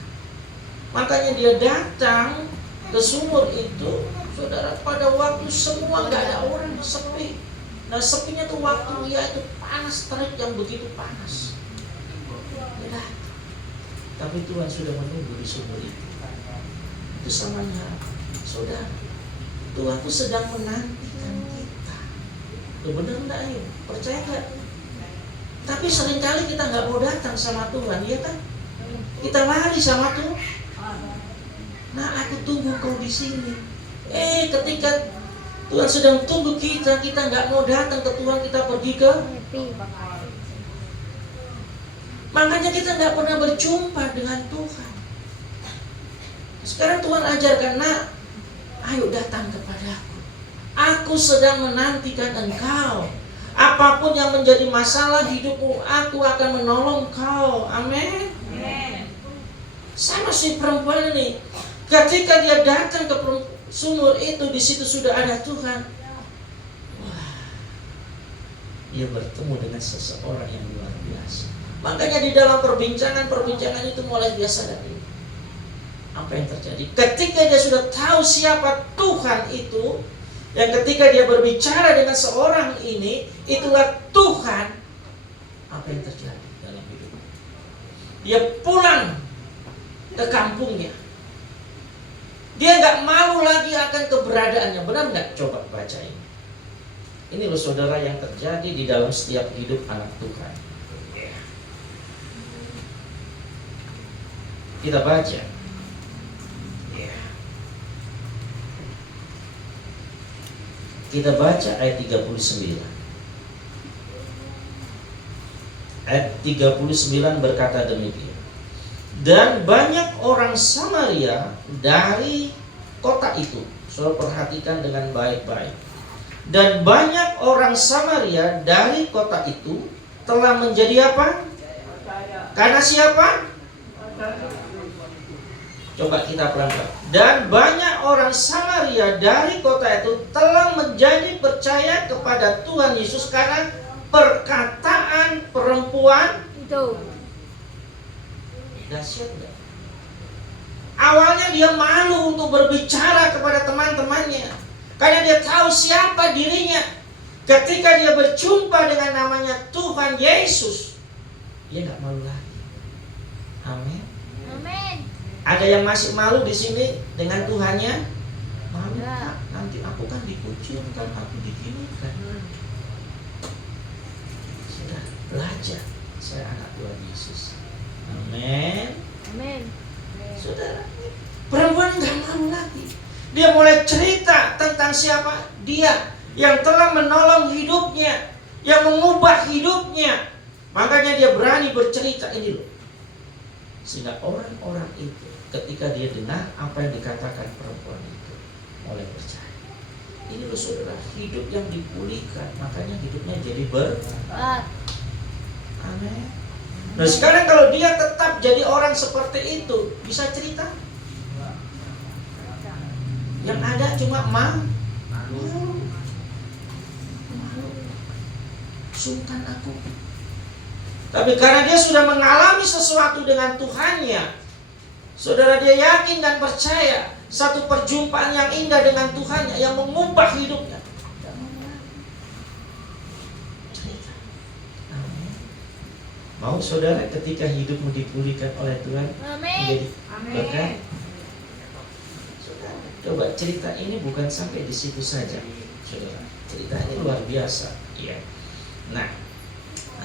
Makanya dia datang ke sumur itu, saudara, pada waktu semua nggak ada orang, sepi. Nah sepinya tuh waktu dia itu panas terik yang begitu panas. Dia datang. Tapi Tuhan sudah menunggu di sumur itu. Itu samanya, saudara. Tuhan tuh sedang menantikan kita. Itu benar enggak ayo? Percaya gak? Tapi seringkali kita nggak mau datang sama Tuhan, ya kan? Kita lari sama Tuhan. Nah, aku tunggu kau di sini. Ketika Tuhan sedang tunggu kita nggak mau datang ke Tuhan, kita pergi ke. Makanya kita nggak pernah berjumpa dengan Tuhan. Sekarang Tuhan ajarkan, nak, ayo datang kepadaku. Aku sedang menantikan engkau. Apapun yang menjadi masalah hidupmu, aku akan menolong kau. Amin. Sama si perempuan ini, ketika dia datang ke sumur itu, di situ sudah ada Tuhan. Wah, dia bertemu dengan seseorang yang luar biasa. Makanya di dalam perbincangan itu mulai biasa dari apa yang terjadi. Ketika dia sudah tahu siapa Tuhan itu, yang ketika dia berbicara dengan seorang ini, itulah Tuhan. Apa yang terjadi dalam hidupnya? Dia pulang ke kampungnya. Dia nggak malu lagi akan keberadaannya. Benar nggak? Coba baca ini. Ini loh saudara yang terjadi di dalam setiap hidup anak Tuhan. Kita baca. Kita baca ayat 39. Ayat 39 berkata demikian. Dan banyak orang Samaria dari kota itu. Saudara perhatikan dengan baik-baik. Dan banyak orang Samaria dari kota itu telah menjadi apa? Karena siapa? Coba kita pelan-pelan. Dan banyak orang Samaria dari kota itu telah menjadi percaya kepada Tuhan Yesus karena perkataan perempuan itu. Dahsyat enggak? Awalnya dia malu untuk berbicara kepada teman-temannya karena dia tahu siapa dirinya. Ketika dia berjumpa dengan namanya Tuhan Yesus, dia nggak malu lagi. Amin. Amin. Ada yang masih malu di sini dengan Tuhannya? Malu. Ya. Nanti aku kan dikucilkan, aku diginikan. Sudah belajar. Saya anak Tuhan Yesus. Amin. Amin. Saudara, perempuan nggak malu lagi. Dia mulai cerita tentang siapa dia yang telah menolong hidupnya, yang mengubah hidupnya. Makanya dia berani bercerita ini loh. Sehingga orang-orang itu ketika dia dengar apa yang dikatakan perempuan itu mulai percaya. Ini loh saudara, hidup yang dipulihkan, makanya hidupnya jadi berkat. Amin. Nah sekarang kalau dia tetap jadi orang seperti itu, bisa cerita? Yang ada cuma malu. Sungkan aku. Tapi karena dia sudah mengalami sesuatu dengan Tuhannya, saudara, dia yakin dan percaya satu perjumpaan yang indah dengan Tuhannya yang mengubah hidupnya. Mau saudara ketika hidupmu dipulihkan oleh Tuhan menjadi berkat? Saudara, coba cerita ini bukan sampai di situ saja, saudara. Cerita ini luar biasa. Ya. Nah,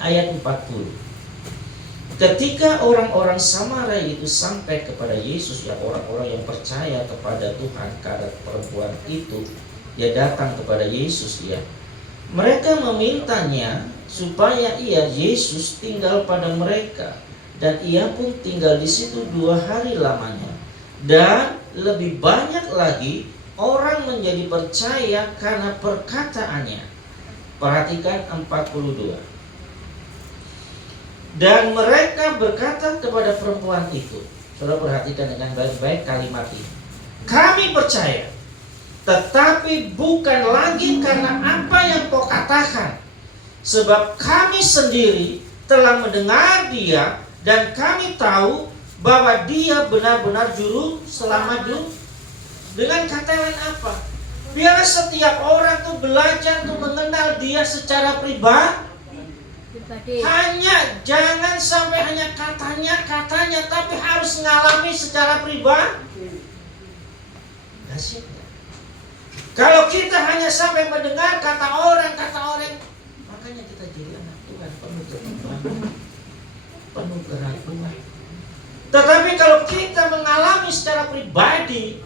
ayat 40. Ketika orang-orang Samaria itu sampai kepada Yesus, ya orang-orang yang percaya kepada Tuhan karena perempuan itu, dia datang kepada Yesus, ya. Mereka memintanya supaya Yesus tinggal pada mereka, dan ia pun tinggal di situ 2 hari lamanya. Dan lebih banyak lagi orang menjadi percaya karena perkataannya. Perhatikan 42. Dan mereka berkata kepada perempuan itu, saudara perhatikan dengan baik-baik kalimat ini. Kami percaya, tetapi bukan lagi karena apa yang kau katakan, sebab kami sendiri telah mendengar dia dan kami tahu bahwa dia benar-benar juru selamat dunia. Dengan kata lain apa? Biar setiap orang tuh belajar tuh mengenal dia secara pribadi. Hanya jangan sampai hanya katanya, tapi harus mengalami secara pribadi. Dahsyat. Kalau kita hanya sampai mendengar kata orang, makanya kita jadi anak Tuhan penuh kebimbangan, penuh keraguan. Tetapi kalau kita mengalami secara pribadi,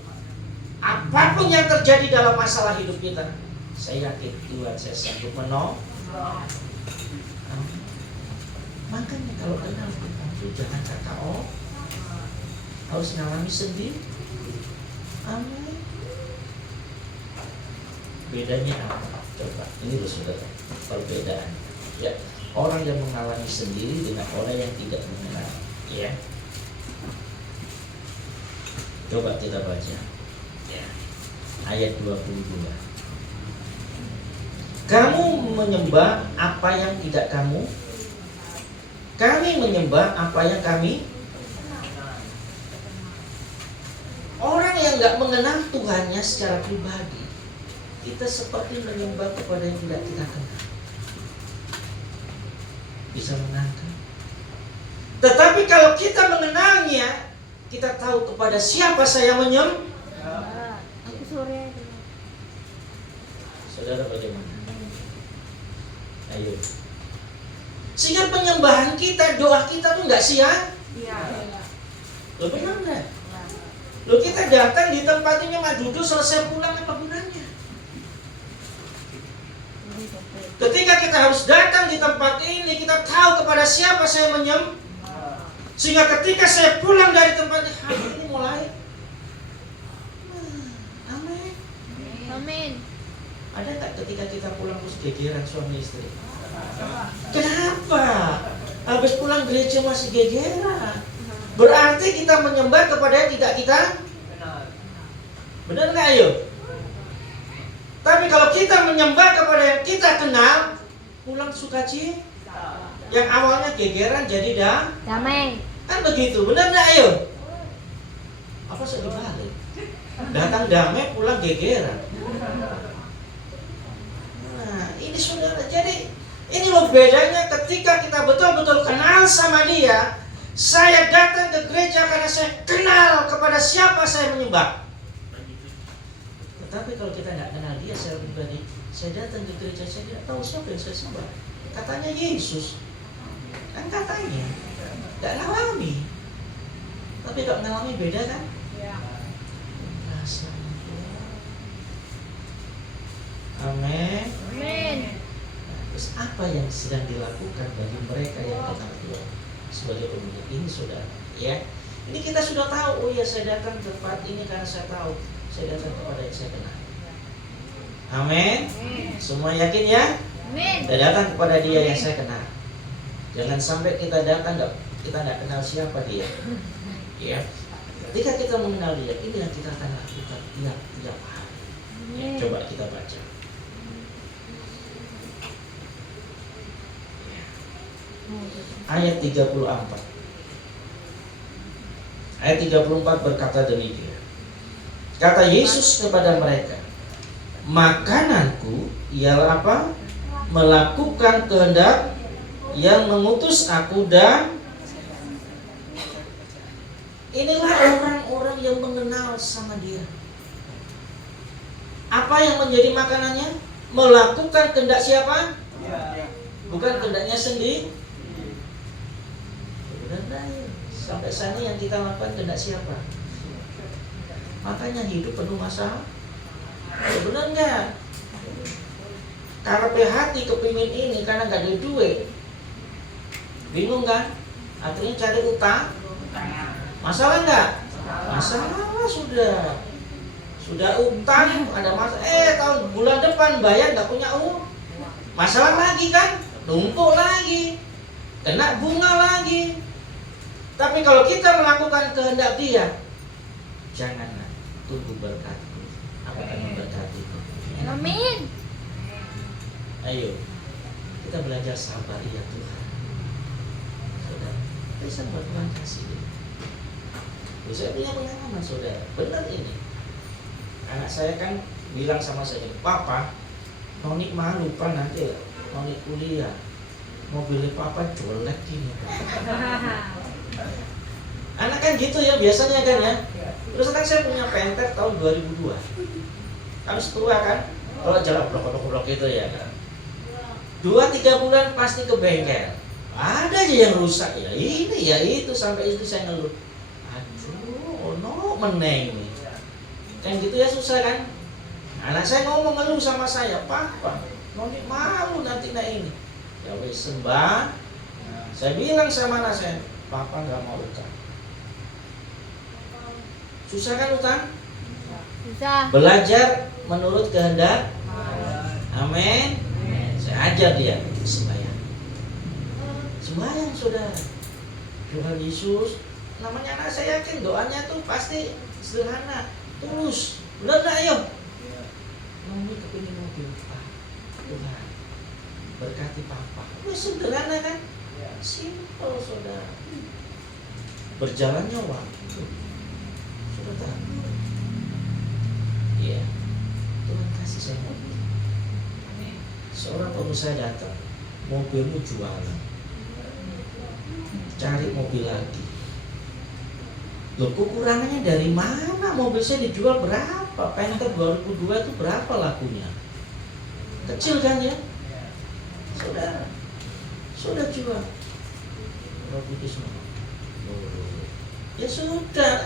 apapun yang terjadi dalam masalah hidup kita, saya yakin Tuhan saya sanggup menolong. Makanya kalau kenal Tuhan itu jangan kata harus mengalami sendiri. Amin. Bedanya apa? Coba, ini loh saudara, perbedaan. Ya, orang yang mengalami sendiri dengan orang yang tidak mengenal. Ya. Coba kita baca. Ya. Ayat 22. Kamu menyembah apa yang tidak kamu? Kami menyembah apa yang kami? Orang yang nggak mengenal Tuhannya secara pribadi, kita seperti menyembah kepada yang tidak kita kenal. Bisa menangkap. Tetapi kalau kita mengenalnya, kita tahu kepada siapa saya menyembah. Aku sore. Saudara bagaimana? Ayo. Sehingga penyembahan kita, doa kita tuh nggak sia. Lo benar nggak? Lo kita datang di tempat ini mah duduk selesai pulang apa gunanya? Ketika kita harus datang di tempat ini, kita tahu kepada siapa saya menyembah. Sehingga ketika saya pulang dari tempat ini mulai. Amin. Amin. Ada nggak ketika kita pulang terus gegeran suami istri? Kenapa? Habis pulang gereja masih gegeran. Berarti kita menyembah kepada yang tidak kita benar nggak ayo? Tapi kalau kita menyembah kepada yang kita kenal, pulang sukacita. Yang awalnya gegeran jadi Damai. kan begitu, benar nggak ayo? Apa sedih balik? Datang damai, pulang gegeran. Nah, ini saudara, jadi ini loh bedanya ketika kita betul-betul kenal sama dia. Saya datang ke gereja karena saya kenal kepada siapa saya menyembah. Tetapi kalau kita nggak kenal dia secara pribadi, saya datang ke gereja, saya tidak tahu siapa yang saya sembah. Katanya Yesus, kan katanya, nggak ngalami. Tapi kalau ngalami beda kan? Amin. Amin. Terus apa yang sedang dilakukan bagi mereka yang kenal Tuhan sebagai pemilik ini saudara? Ya, ini kita sudah tahu. Oh ya, saya datang ke tempat ini karena saya tahu saya datang kepada yang saya kenal. Amin. Semua yakin ya? Amin. Saya datang kepada dia yang saya kenal. Jangan sampai kita datang kita nggak kenal siapa dia. Ya, ketika kita mengenal dia, ini yang kita akan lakukan tiap hari. Ya, coba kita baca. Ayat 34. Ayat 34 berkata demikian. Kata Yesus kepada mereka, makananku ialah apa? Melakukan kehendak yang mengutus aku, dan inilah orang-orang yang mengenal sama dia. Apa yang menjadi makanannya? Melakukan kehendak siapa? Bukan kehendaknya sendiri. Sampai sana yang kita lakukan kehendak siapa? Makanya hidup penuh masalah. Benar nggak? Karena hati kepingin ini karena nggak ada duit, bingung kan? Akhirnya cari utang. Masalah nggak? Masalah sudah utang, ada masalah. Tahun bulan depan bayar nggak punya uang. Masalah lagi kan? Numpuk lagi. kena bunga lagi. Tapi kalau kita melakukan kehendak Dia, janganlah, tunggu berkatku, aku akan memberkatiku. Amin. Ayo, kita belajar sabar ya Tuhan. Saudara, bisa buat Tuhan kasih. Saya punya pengalaman saudara, benar ini. Anak saya kan bilang sama saya, Papa, Noni malu lupa nanti Noni kuliah, mobilnya Papa jelek ini. Anak kan gitu ya biasanya kan ya. Terus kan saya punya Panther tahun 2002. Habis tua kan, kalau jalan blok-blok gitu ya kan. 2-3 bulan pasti ke bengkel. Ada aja yang rusak ya. Ini ya itu sampai istri saya ngeluh. Aduh, no meneng nih. Kan gitu ya susah kan. Anak saya ngomong ngeluh sama saya, Papa, Noni malu nanti nak ini. Ya wes sembah. Saya bilang sama anak saya, Papa nggak mau utang. Susah kan utang? Susah. Belajar menurut kehendak. Amin. Saya ajar dia sembahyang. Sembahyang saudara. Tuhan Yesus, namanya anak saya yakin doanya tuh pasti sederhana, tulus. Benar nggak ayo? Mami kepingin mobil, Pak. Tuhan berkati Papa. Sederhana kan? Simple saudara. Berjalannya waktu. Sudah tahu. Iya. Tuhan kasih saya mobil. Seorang pengusaha datang, mobilmu jualan. Cari mobil lagi. Loh, kekurangannya dari mana? Mobil saya dijual berapa? Panther 2002 itu berapa lakunya? Kecil kan ya? Sudah jual. Ya sudah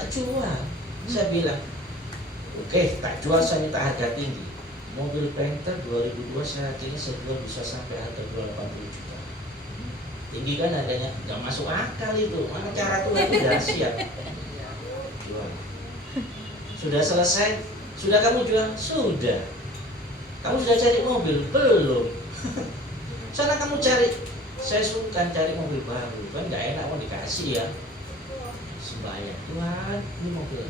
jual. Saya bilang, oke, tak jual, saya minta harga tinggi. Mobil Panther 2002 saya kira sejual bisa sampai harga 280 juta. Tinggi kan harganya, nggak masuk akal itu. Mana cara Tuhan itu dahsyat. Jual. Sudah selesai? Sudah kamu jual? Sudah. Kamu sudah cari mobil? Belum. Sana kamu cari. Saya suka cari mobil baru. Kan nggak enak mau dikasih ya. Sembahyang. Tuhan, ini mobil.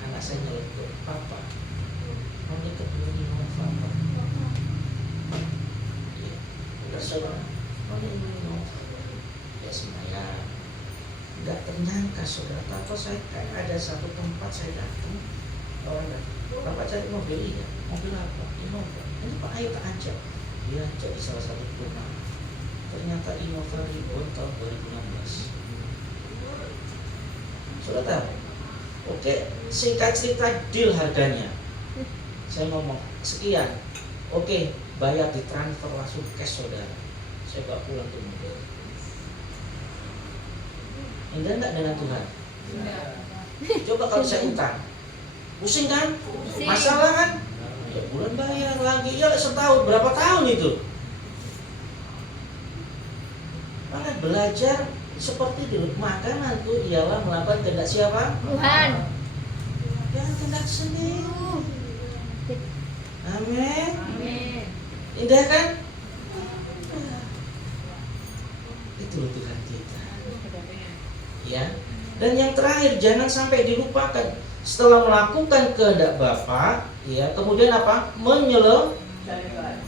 Anak saya nyeletuk, Papa, mau deket dulu di rumah Papa. Ya, udah saudara, mau deket ya sembahyang. Nggak ternyangka saudara, Papa saya kayak ada satu tempat saya datang. Orang datang, Papa cari mobil iya. Mobil apa? Innova. Ini Pak, ayo tak ajak. Dia ajak di salah satu rumah. Ternyata Innova Reborn tahun 2016. Sudah tahu? Oke, singkat cerita deal harganya. Saya ngomong sekian. Oke, bayar ditransfer langsung cash saudara. Saya bawa pulang tuh mobil. Indah enggak dengan Tuhan? Coba kalau saya utang, pusing kan? Pusing. Masalah kan? Ya bulan bayar lagi, ya setahun, berapa tahun itu? Maka belajar seperti itu. Makanan itu ialah melakukan kehendak siapa? Tuhan. Jangan kehendak sendiri. Amin. Amin. Indah kan? Itu Tuhan kita. Ya. Dan yang terakhir, jangan sampai dilupakan. Setelah melakukan kehendak Bapa, ya, kemudian apa?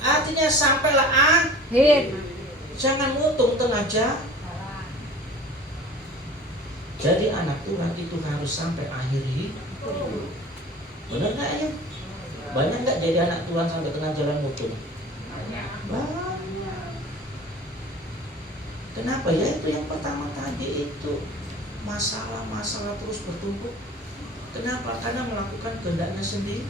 Artinya sampailah Akhir. jangan mutung tengah jalan. Jadi anak Tuhan itu harus sampai akhir hidup. Benar nggak ya? Banyak nggak jadi anak Tuhan sampai tengah jalan mutung? Banyak. Kenapa ya? Itu yang pertama tadi itu masalah-masalah terus bertumpuk. Kenapa? Karena melakukan kehendaknya sendiri.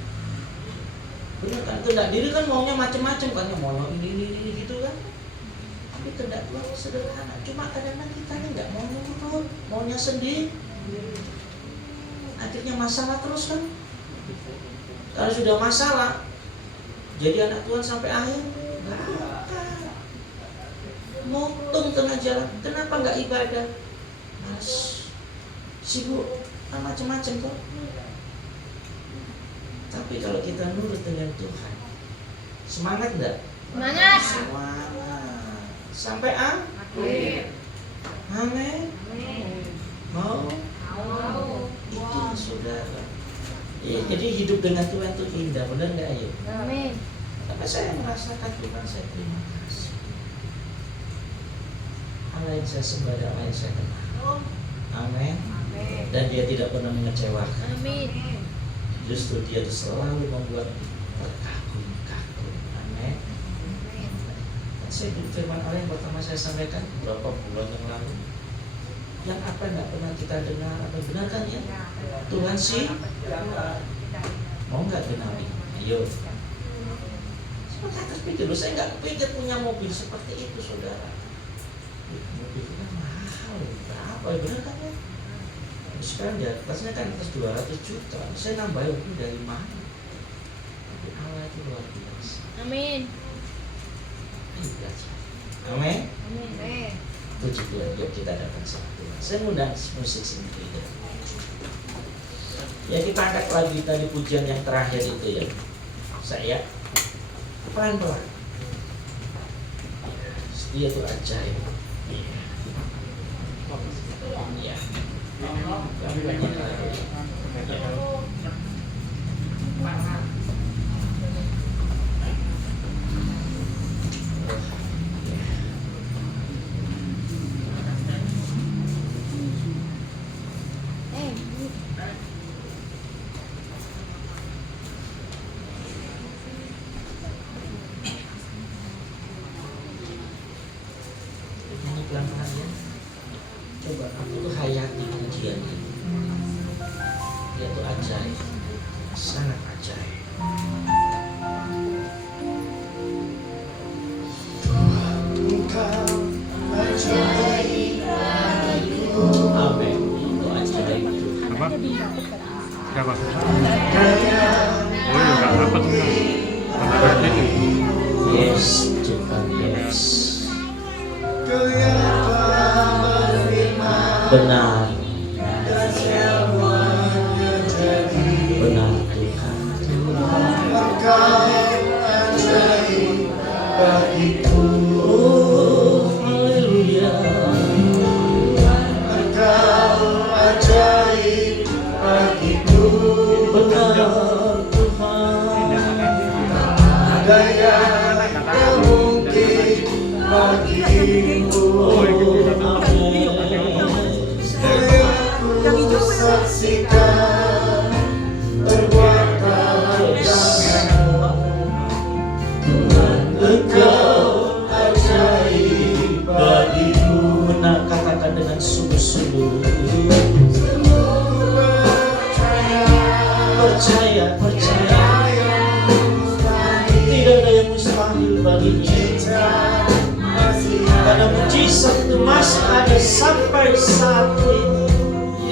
Benar kan? Kehendak diri kan maunya macam-macam kan, mau ini gitu kan. Tapi kehendak Tuhan sederhana. Cuma kadang-kadang kita ini nggak mau nurut, maunya sendiri. Akhirnya masalah terus kan. Kalau sudah masalah, jadi anak Tuhan sampai akhir nggak ada. Mutung tengah jalan. Kenapa nggak ibadah? Mas, sibuk, macam-macam tuh. Tapi kalau kita nurut dengan Tuhan, semangat nggak? Semangat. Semangat. Sampai akhir. Amin. Mau? Itu saudara. Ya, jadi hidup dengan Tuhan itu indah, benar nggak ayo? Amin. Tapi saya merasakan Tuhan, saya terima kasih. Allah yang saya sembah dan Allah yang saya kenal. Amin. Dan dia tidak pernah mengecewakan. Amin. Justru dia selalu membuat terkagum-kagum. Amin. Saya firman Allah yang pertama saya sampaikan beberapa bulan yang lalu, yang apa nggak pernah kita dengar atau benar kan ya? Tuhan sih mau nggak genapi? Ayo. Saya terpikir, saya nggak kepikir punya mobil seperti itu, saudara. Mobil itu kan mahal, berapa ya, benar kan ya? Sekarang di atasnya kan atas 200 juta. Saya nambah mobil dari mana? Tapi Allah itu luar biasa. Amin. Amin. Amin. Puji Tuhan, yuk kita datang sama Tuhan. Saya ngundang musik sendiri. Ya kita angkat lagi tadi pujian yang terakhir itu ya. Saya pelan-pelan. Dia tuh ajaib. Iya. Pelan-pelan ya. Coba aku tuh hayati pujian ini. Dia tuh ajaib, sangat ajaib. Engkau ajaib bagiku. Amin. Itu ajaib Tuhan. Apa? Siapa? Kaya Oh iya, nggak dapat kan? Karena ada itu. Yes, Tuhan, yes. Kau yang telah berfirman Benar, dan semuanya jadi. benar Tuhan. Engkau ajaib bagiku. Oh, haleluya. Engkau ajaib bagiku. Benar Tuhan. Ada yang tak mungkin bagiku. Yang ku saksikan perbuatan kasih-Mu. Engkau ajaib bagiku. Benar, katakan dengan sungguh-sungguh. Percaya, percaya. Tidak ada yang mustahil baginya. Karena mujizat itu masih ada sampai saat ini.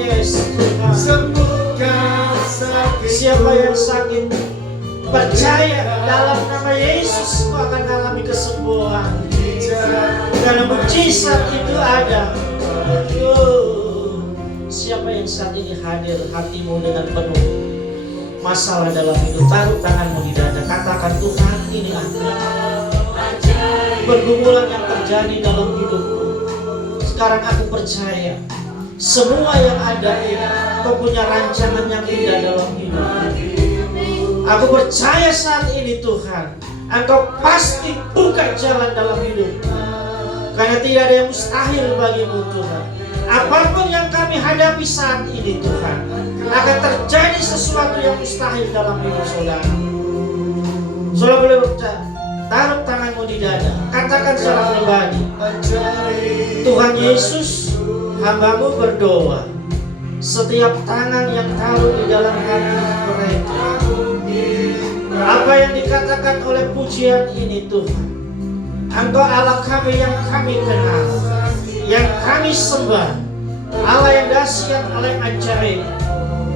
Yes, Tuhan. Sembuhkan sakitku. Siapa yang sakit, percaya dalam nama Yesus kau akan alami kesembuhan. Karena mujizat itu ada. Oh, siapa yang saat ini hadir hatimu dengan penuh masalah dalam hidup, taruh tanganmu di dada, katakan Tuhan ini aku. Pergumulan yang terjadi dalam hidupku, sekarang aku percaya semua yang ada ini Kau punya rancangan yang indah dalam hidupku. Aku percaya saat ini Tuhan, Engkau pasti buka jalan dalam hidupku. Karena tidak ada yang mustahil bagimu Tuhan. Apapun yang kami hadapi saat ini Tuhan, akan terjadi sesuatu yang mustahil dalam hidup saudara. Saudara boleh percaya, taruh tanganmu di dada, katakan secara pribadi, Tuhan Yesus, hamba-Mu berdoa, setiap tangan yang taruh di dalam hati mereka, apa yang dikatakan oleh pujian ini Tuhan, Engkau Allah kami yang kami kenal, yang kami sembah, Allah yang dahsyat, Allah yang ajaib.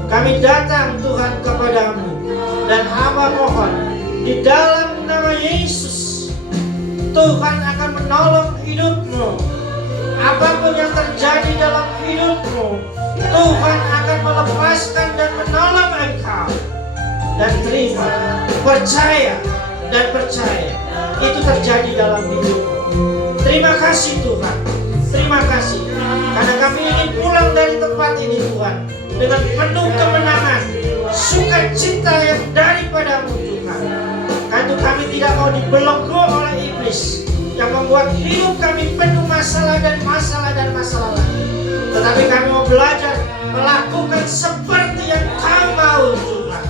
Kami datang Tuhan kepadamu dan hamba mohon di dalam nama Yesus, Tuhan akan menolong hidupmu. Apapun yang terjadi dalam hidupmu, Tuhan akan melepaskan dan menolong engkau. Dan terima, percaya dan percaya itu terjadi dalam hidupmu. Terima kasih Tuhan. Terima kasih karena kami ingin pulang dari tempat ini Tuhan dengan penuh kemenangan, sukacita yang daripadamu Tuhan. Karena kami tidak mau dibelenggu oleh iblis yang membuat hidup kami penuh masalah dan masalah lagi. Tetapi kami mau belajar melakukan seperti yang Kau mau Tuhan,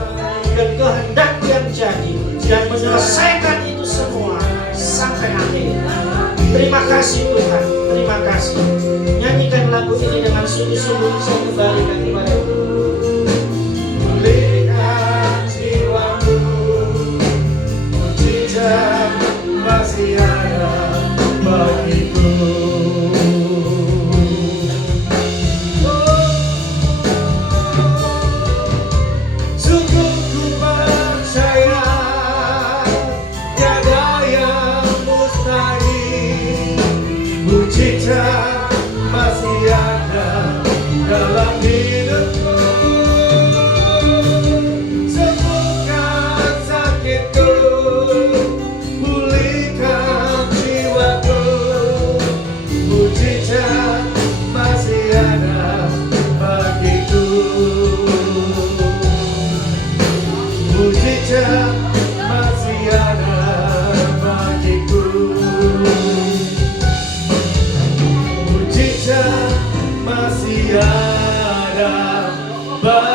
dan kehendak-Mu yang jadi, dan menyelesaikan itu semua sampai akhir. Terima kasih Tuhan, terima kasih. Nyanyikan lagu ini dengan sungguh-sungguh saya kembalikan kepada-Mu. Pulihkan jiwamu, mujizat masih ada bagiku. Sungguh ku percaya tiada yang mustahil, mujizat masih ada dalam hidupku. Sembuhkan sakitku, pulihkan jiwaku, mujizat masih ada bagiku. Mujizat masih ada bagiku. Mujizat masih ada bagiku.